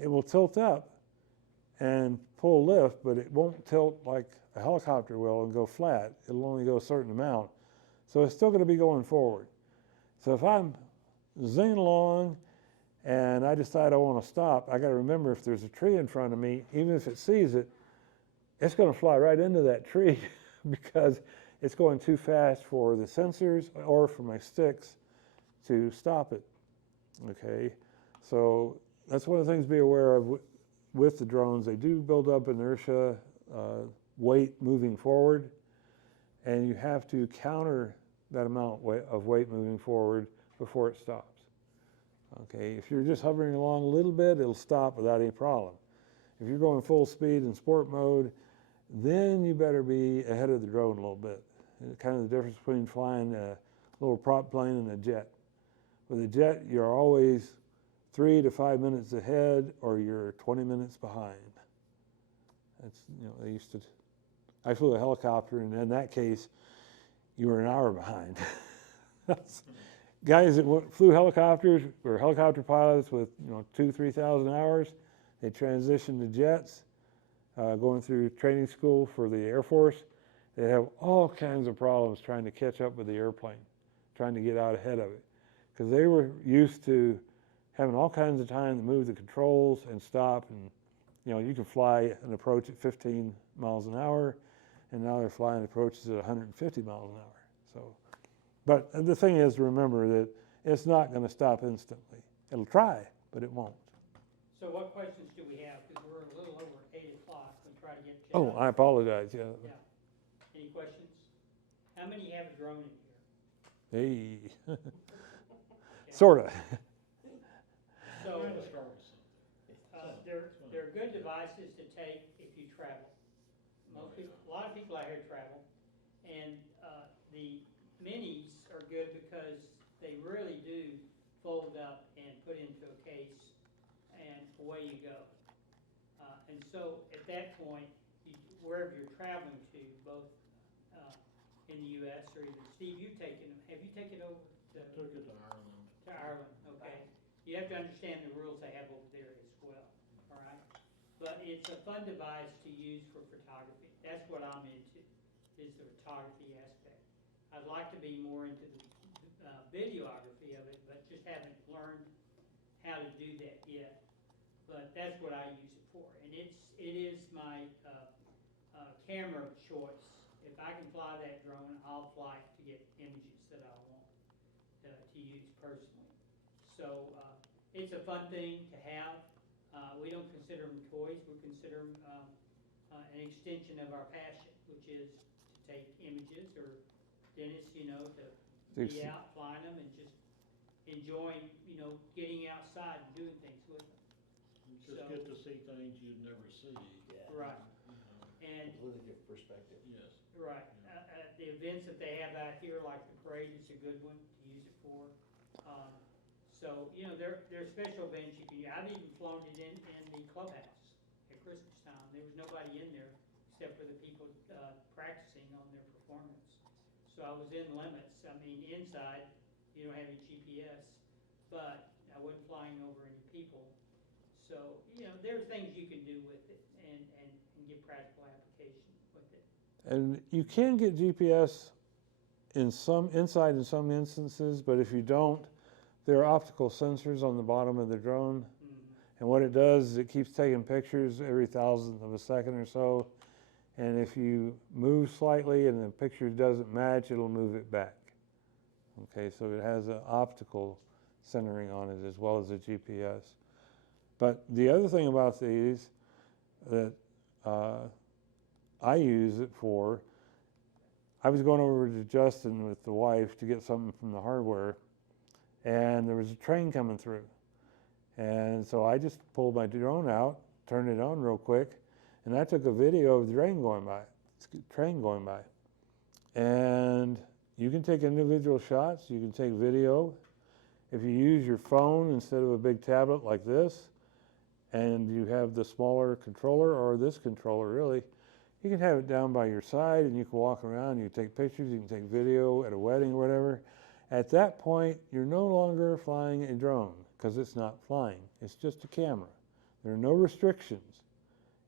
It will tilt up and pull lift, but it won't tilt like a helicopter will and go flat. It'll only go a certain amount. So it's still going to be going forward. So if I'm zinging along and I decide I want to stop, I got to remember if there's a tree in front of me, even if it sees it, it's going to fly right into that tree because it's going too fast for the sensors or for my sticks to stop it. Okay, so that's one of the things to be aware of with the drones. They do build up inertia, weight moving forward, and you have to counter that amount of weight moving forward before it stops. Okay, if you're just hovering along a little bit, it'll stop without any problem. If you're going full speed in sport mode, then you better be ahead of the drone a little bit. It's kind of the difference between flying a little prop plane and a jet. With a jet, you're always 3 to 5 minutes ahead or you're 20 minutes behind. That's, they used to, I flew a helicopter, and in that case, you were an hour behind. Guys that flew helicopters were helicopter pilots with 2,000-3,000 hours. They transitioned to jets, going through training school for the Air Force. They have all kinds of problems trying to catch up with the airplane, trying to get out ahead of it, because they were used to having all kinds of time to move the controls and stop, and you can fly an approach at 15 miles an hour, and now they're flying approaches at 150 miles an hour. So, but the thing is to remember that it's not going to stop instantly. It'll try, but it won't. So what questions do we have? Because we're a little over 8 o'clock. We try to get. Oh, I apologize. Yeah. Yeah. Any questions? How many have a drone in here? Hey. Sorta. So Trying to start with something. they're good devices to take if you travel. Most people, a lot of people out here travel, and the minis are good because they really do fold up and put into a case, and away you go. And so at that point, wherever you're traveling to, both in the U.S. or even Steve, have you taken over I took it to Ireland. to Ireland? Okay. You have to understand the rules they have over there as well, all right? But it's a fun device to use for photography. That's what I'm into, is the photography aspect. I'd like to be more into the videography of it, but just haven't learned how to do that yet. But that's what I use it for, and it is my camera of choice. If I can fly that drone, I'll fly it to get images that I want to use personally. So it's a fun thing to have. We don't consider them toys. We consider them an extension of our passion, which is to take images, or Dennis, to be out flying them and just enjoying, getting outside and doing things with them. You just So- get to see things you'd never see. Yeah. Right. You know. And Completely different perspective. Yes. right, the events that they have out here, like the parade, is a good one to use it for. So there are special events you can. I've even flown it in the clubhouse at Christmas time. There was nobody in there except for the people practicing on their performance. So I was in limits. I mean, inside you don't have any GPS, but I wasn't flying over any people. So there are things you can do with it and get practical application with it. And you can get GPS inside in some instances, but if you don't, there are optical sensors on the bottom of the drone. Mm-hmm. And what it does is it keeps taking pictures every thousandth of a second or so. And if you move slightly and the picture doesn't match, it'll move it back. Okay, so it has an optical centering on it as well as a GPS. But the other thing about these that I use it for, I was going over to Justin with the wife to get something from the hardware, and there was a train coming through. And so I just pulled my drone out, turned it on real quick, and I took a video of the train going by. And you can take individual shots, you can take video. If you use your phone instead of a big tablet like this, and you have the smaller controller, or this controller really, you can have it down by your side and you can walk around, you can take pictures, you can take video at a wedding or whatever. At that point, you're no longer flying a drone, because it's not flying, it's just a camera. There are no restrictions.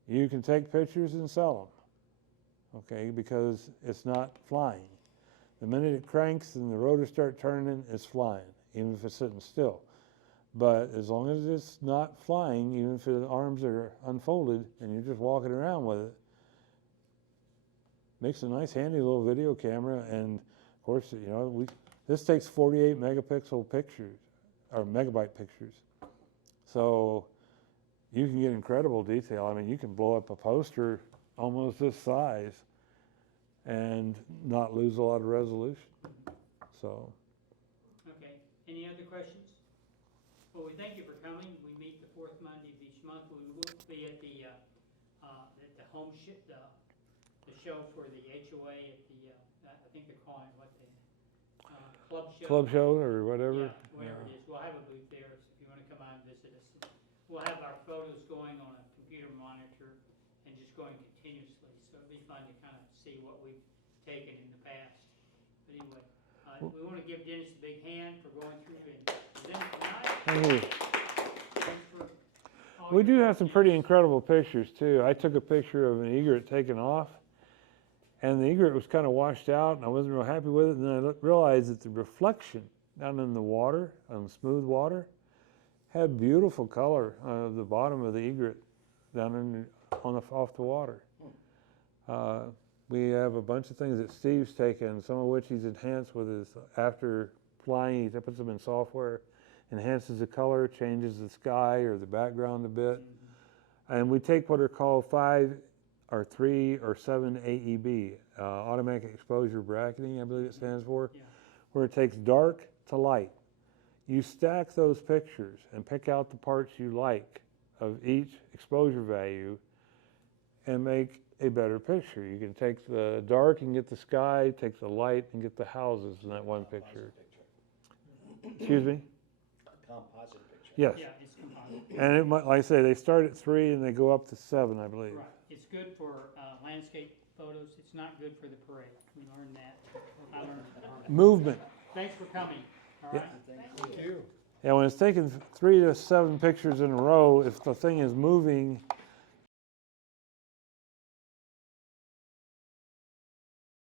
You can take pictures and sell them, okay, because it's not flying. The minute it cranks and the rotors start turning, it's flying, even if it's sitting still. But as long as it's not flying, even if the arms are unfolded and you're just walking around with it, makes a nice handy little video camera. And of course, this takes 48 megapixel pictures, or megabyte pictures. So you can get incredible detail. I mean, you can blow up a poster almost this size and not lose a lot of resolution. So. Okay, any other questions? Well, we thank you for coming. We meet the fourth Monday of each month. We will be at the home the show for the HOA at the, I think they're calling it what, the club show? Club show or whatever. Yeah, whatever it is. We'll have a booth there, so if you want to come out and visit we'll have our photos going on a computer monitor and just going continuously. So it'll be fun to kind of see what we've taken in the past. But anyway, we want to give Dennis a big hand for going through and presenting tonight. Thank you. Thanks for all We your do work, have some Dennis. pretty incredible pictures too. I took a picture of an egret taking off, and the egret was kind of washed out, and I wasn't real happy with it. And then I realized that the reflection down in the water, on the smooth water, had beautiful color of the bottom of the egret down in off the water. We have a bunch of things that Steve's taken, some of which he's enhanced with his, after flying, he puts them in software, enhances the color, changes the sky or the background a bit. And we take what are called 5 or 3 or 7 AEB, automatic exposure bracketing, I believe it stands for, Yeah. where it takes dark to light. You stack those pictures and pick out the parts you like of each exposure value and make a better picture. You can take the dark and get the sky, take the light and get the houses in that one picture. Excuse me? Composite picture. Yes. Yeah, it's composite. And it might, like I say, they start at 3 and they go up to 7, I believe. Right. It's good for landscape photos. It's not good for the parade. We learned that. I learned that. Movement. Thanks for coming. All Yeah. right. Thank you. Yeah, when it's taking 3 to 7 pictures in a row, if the thing is moving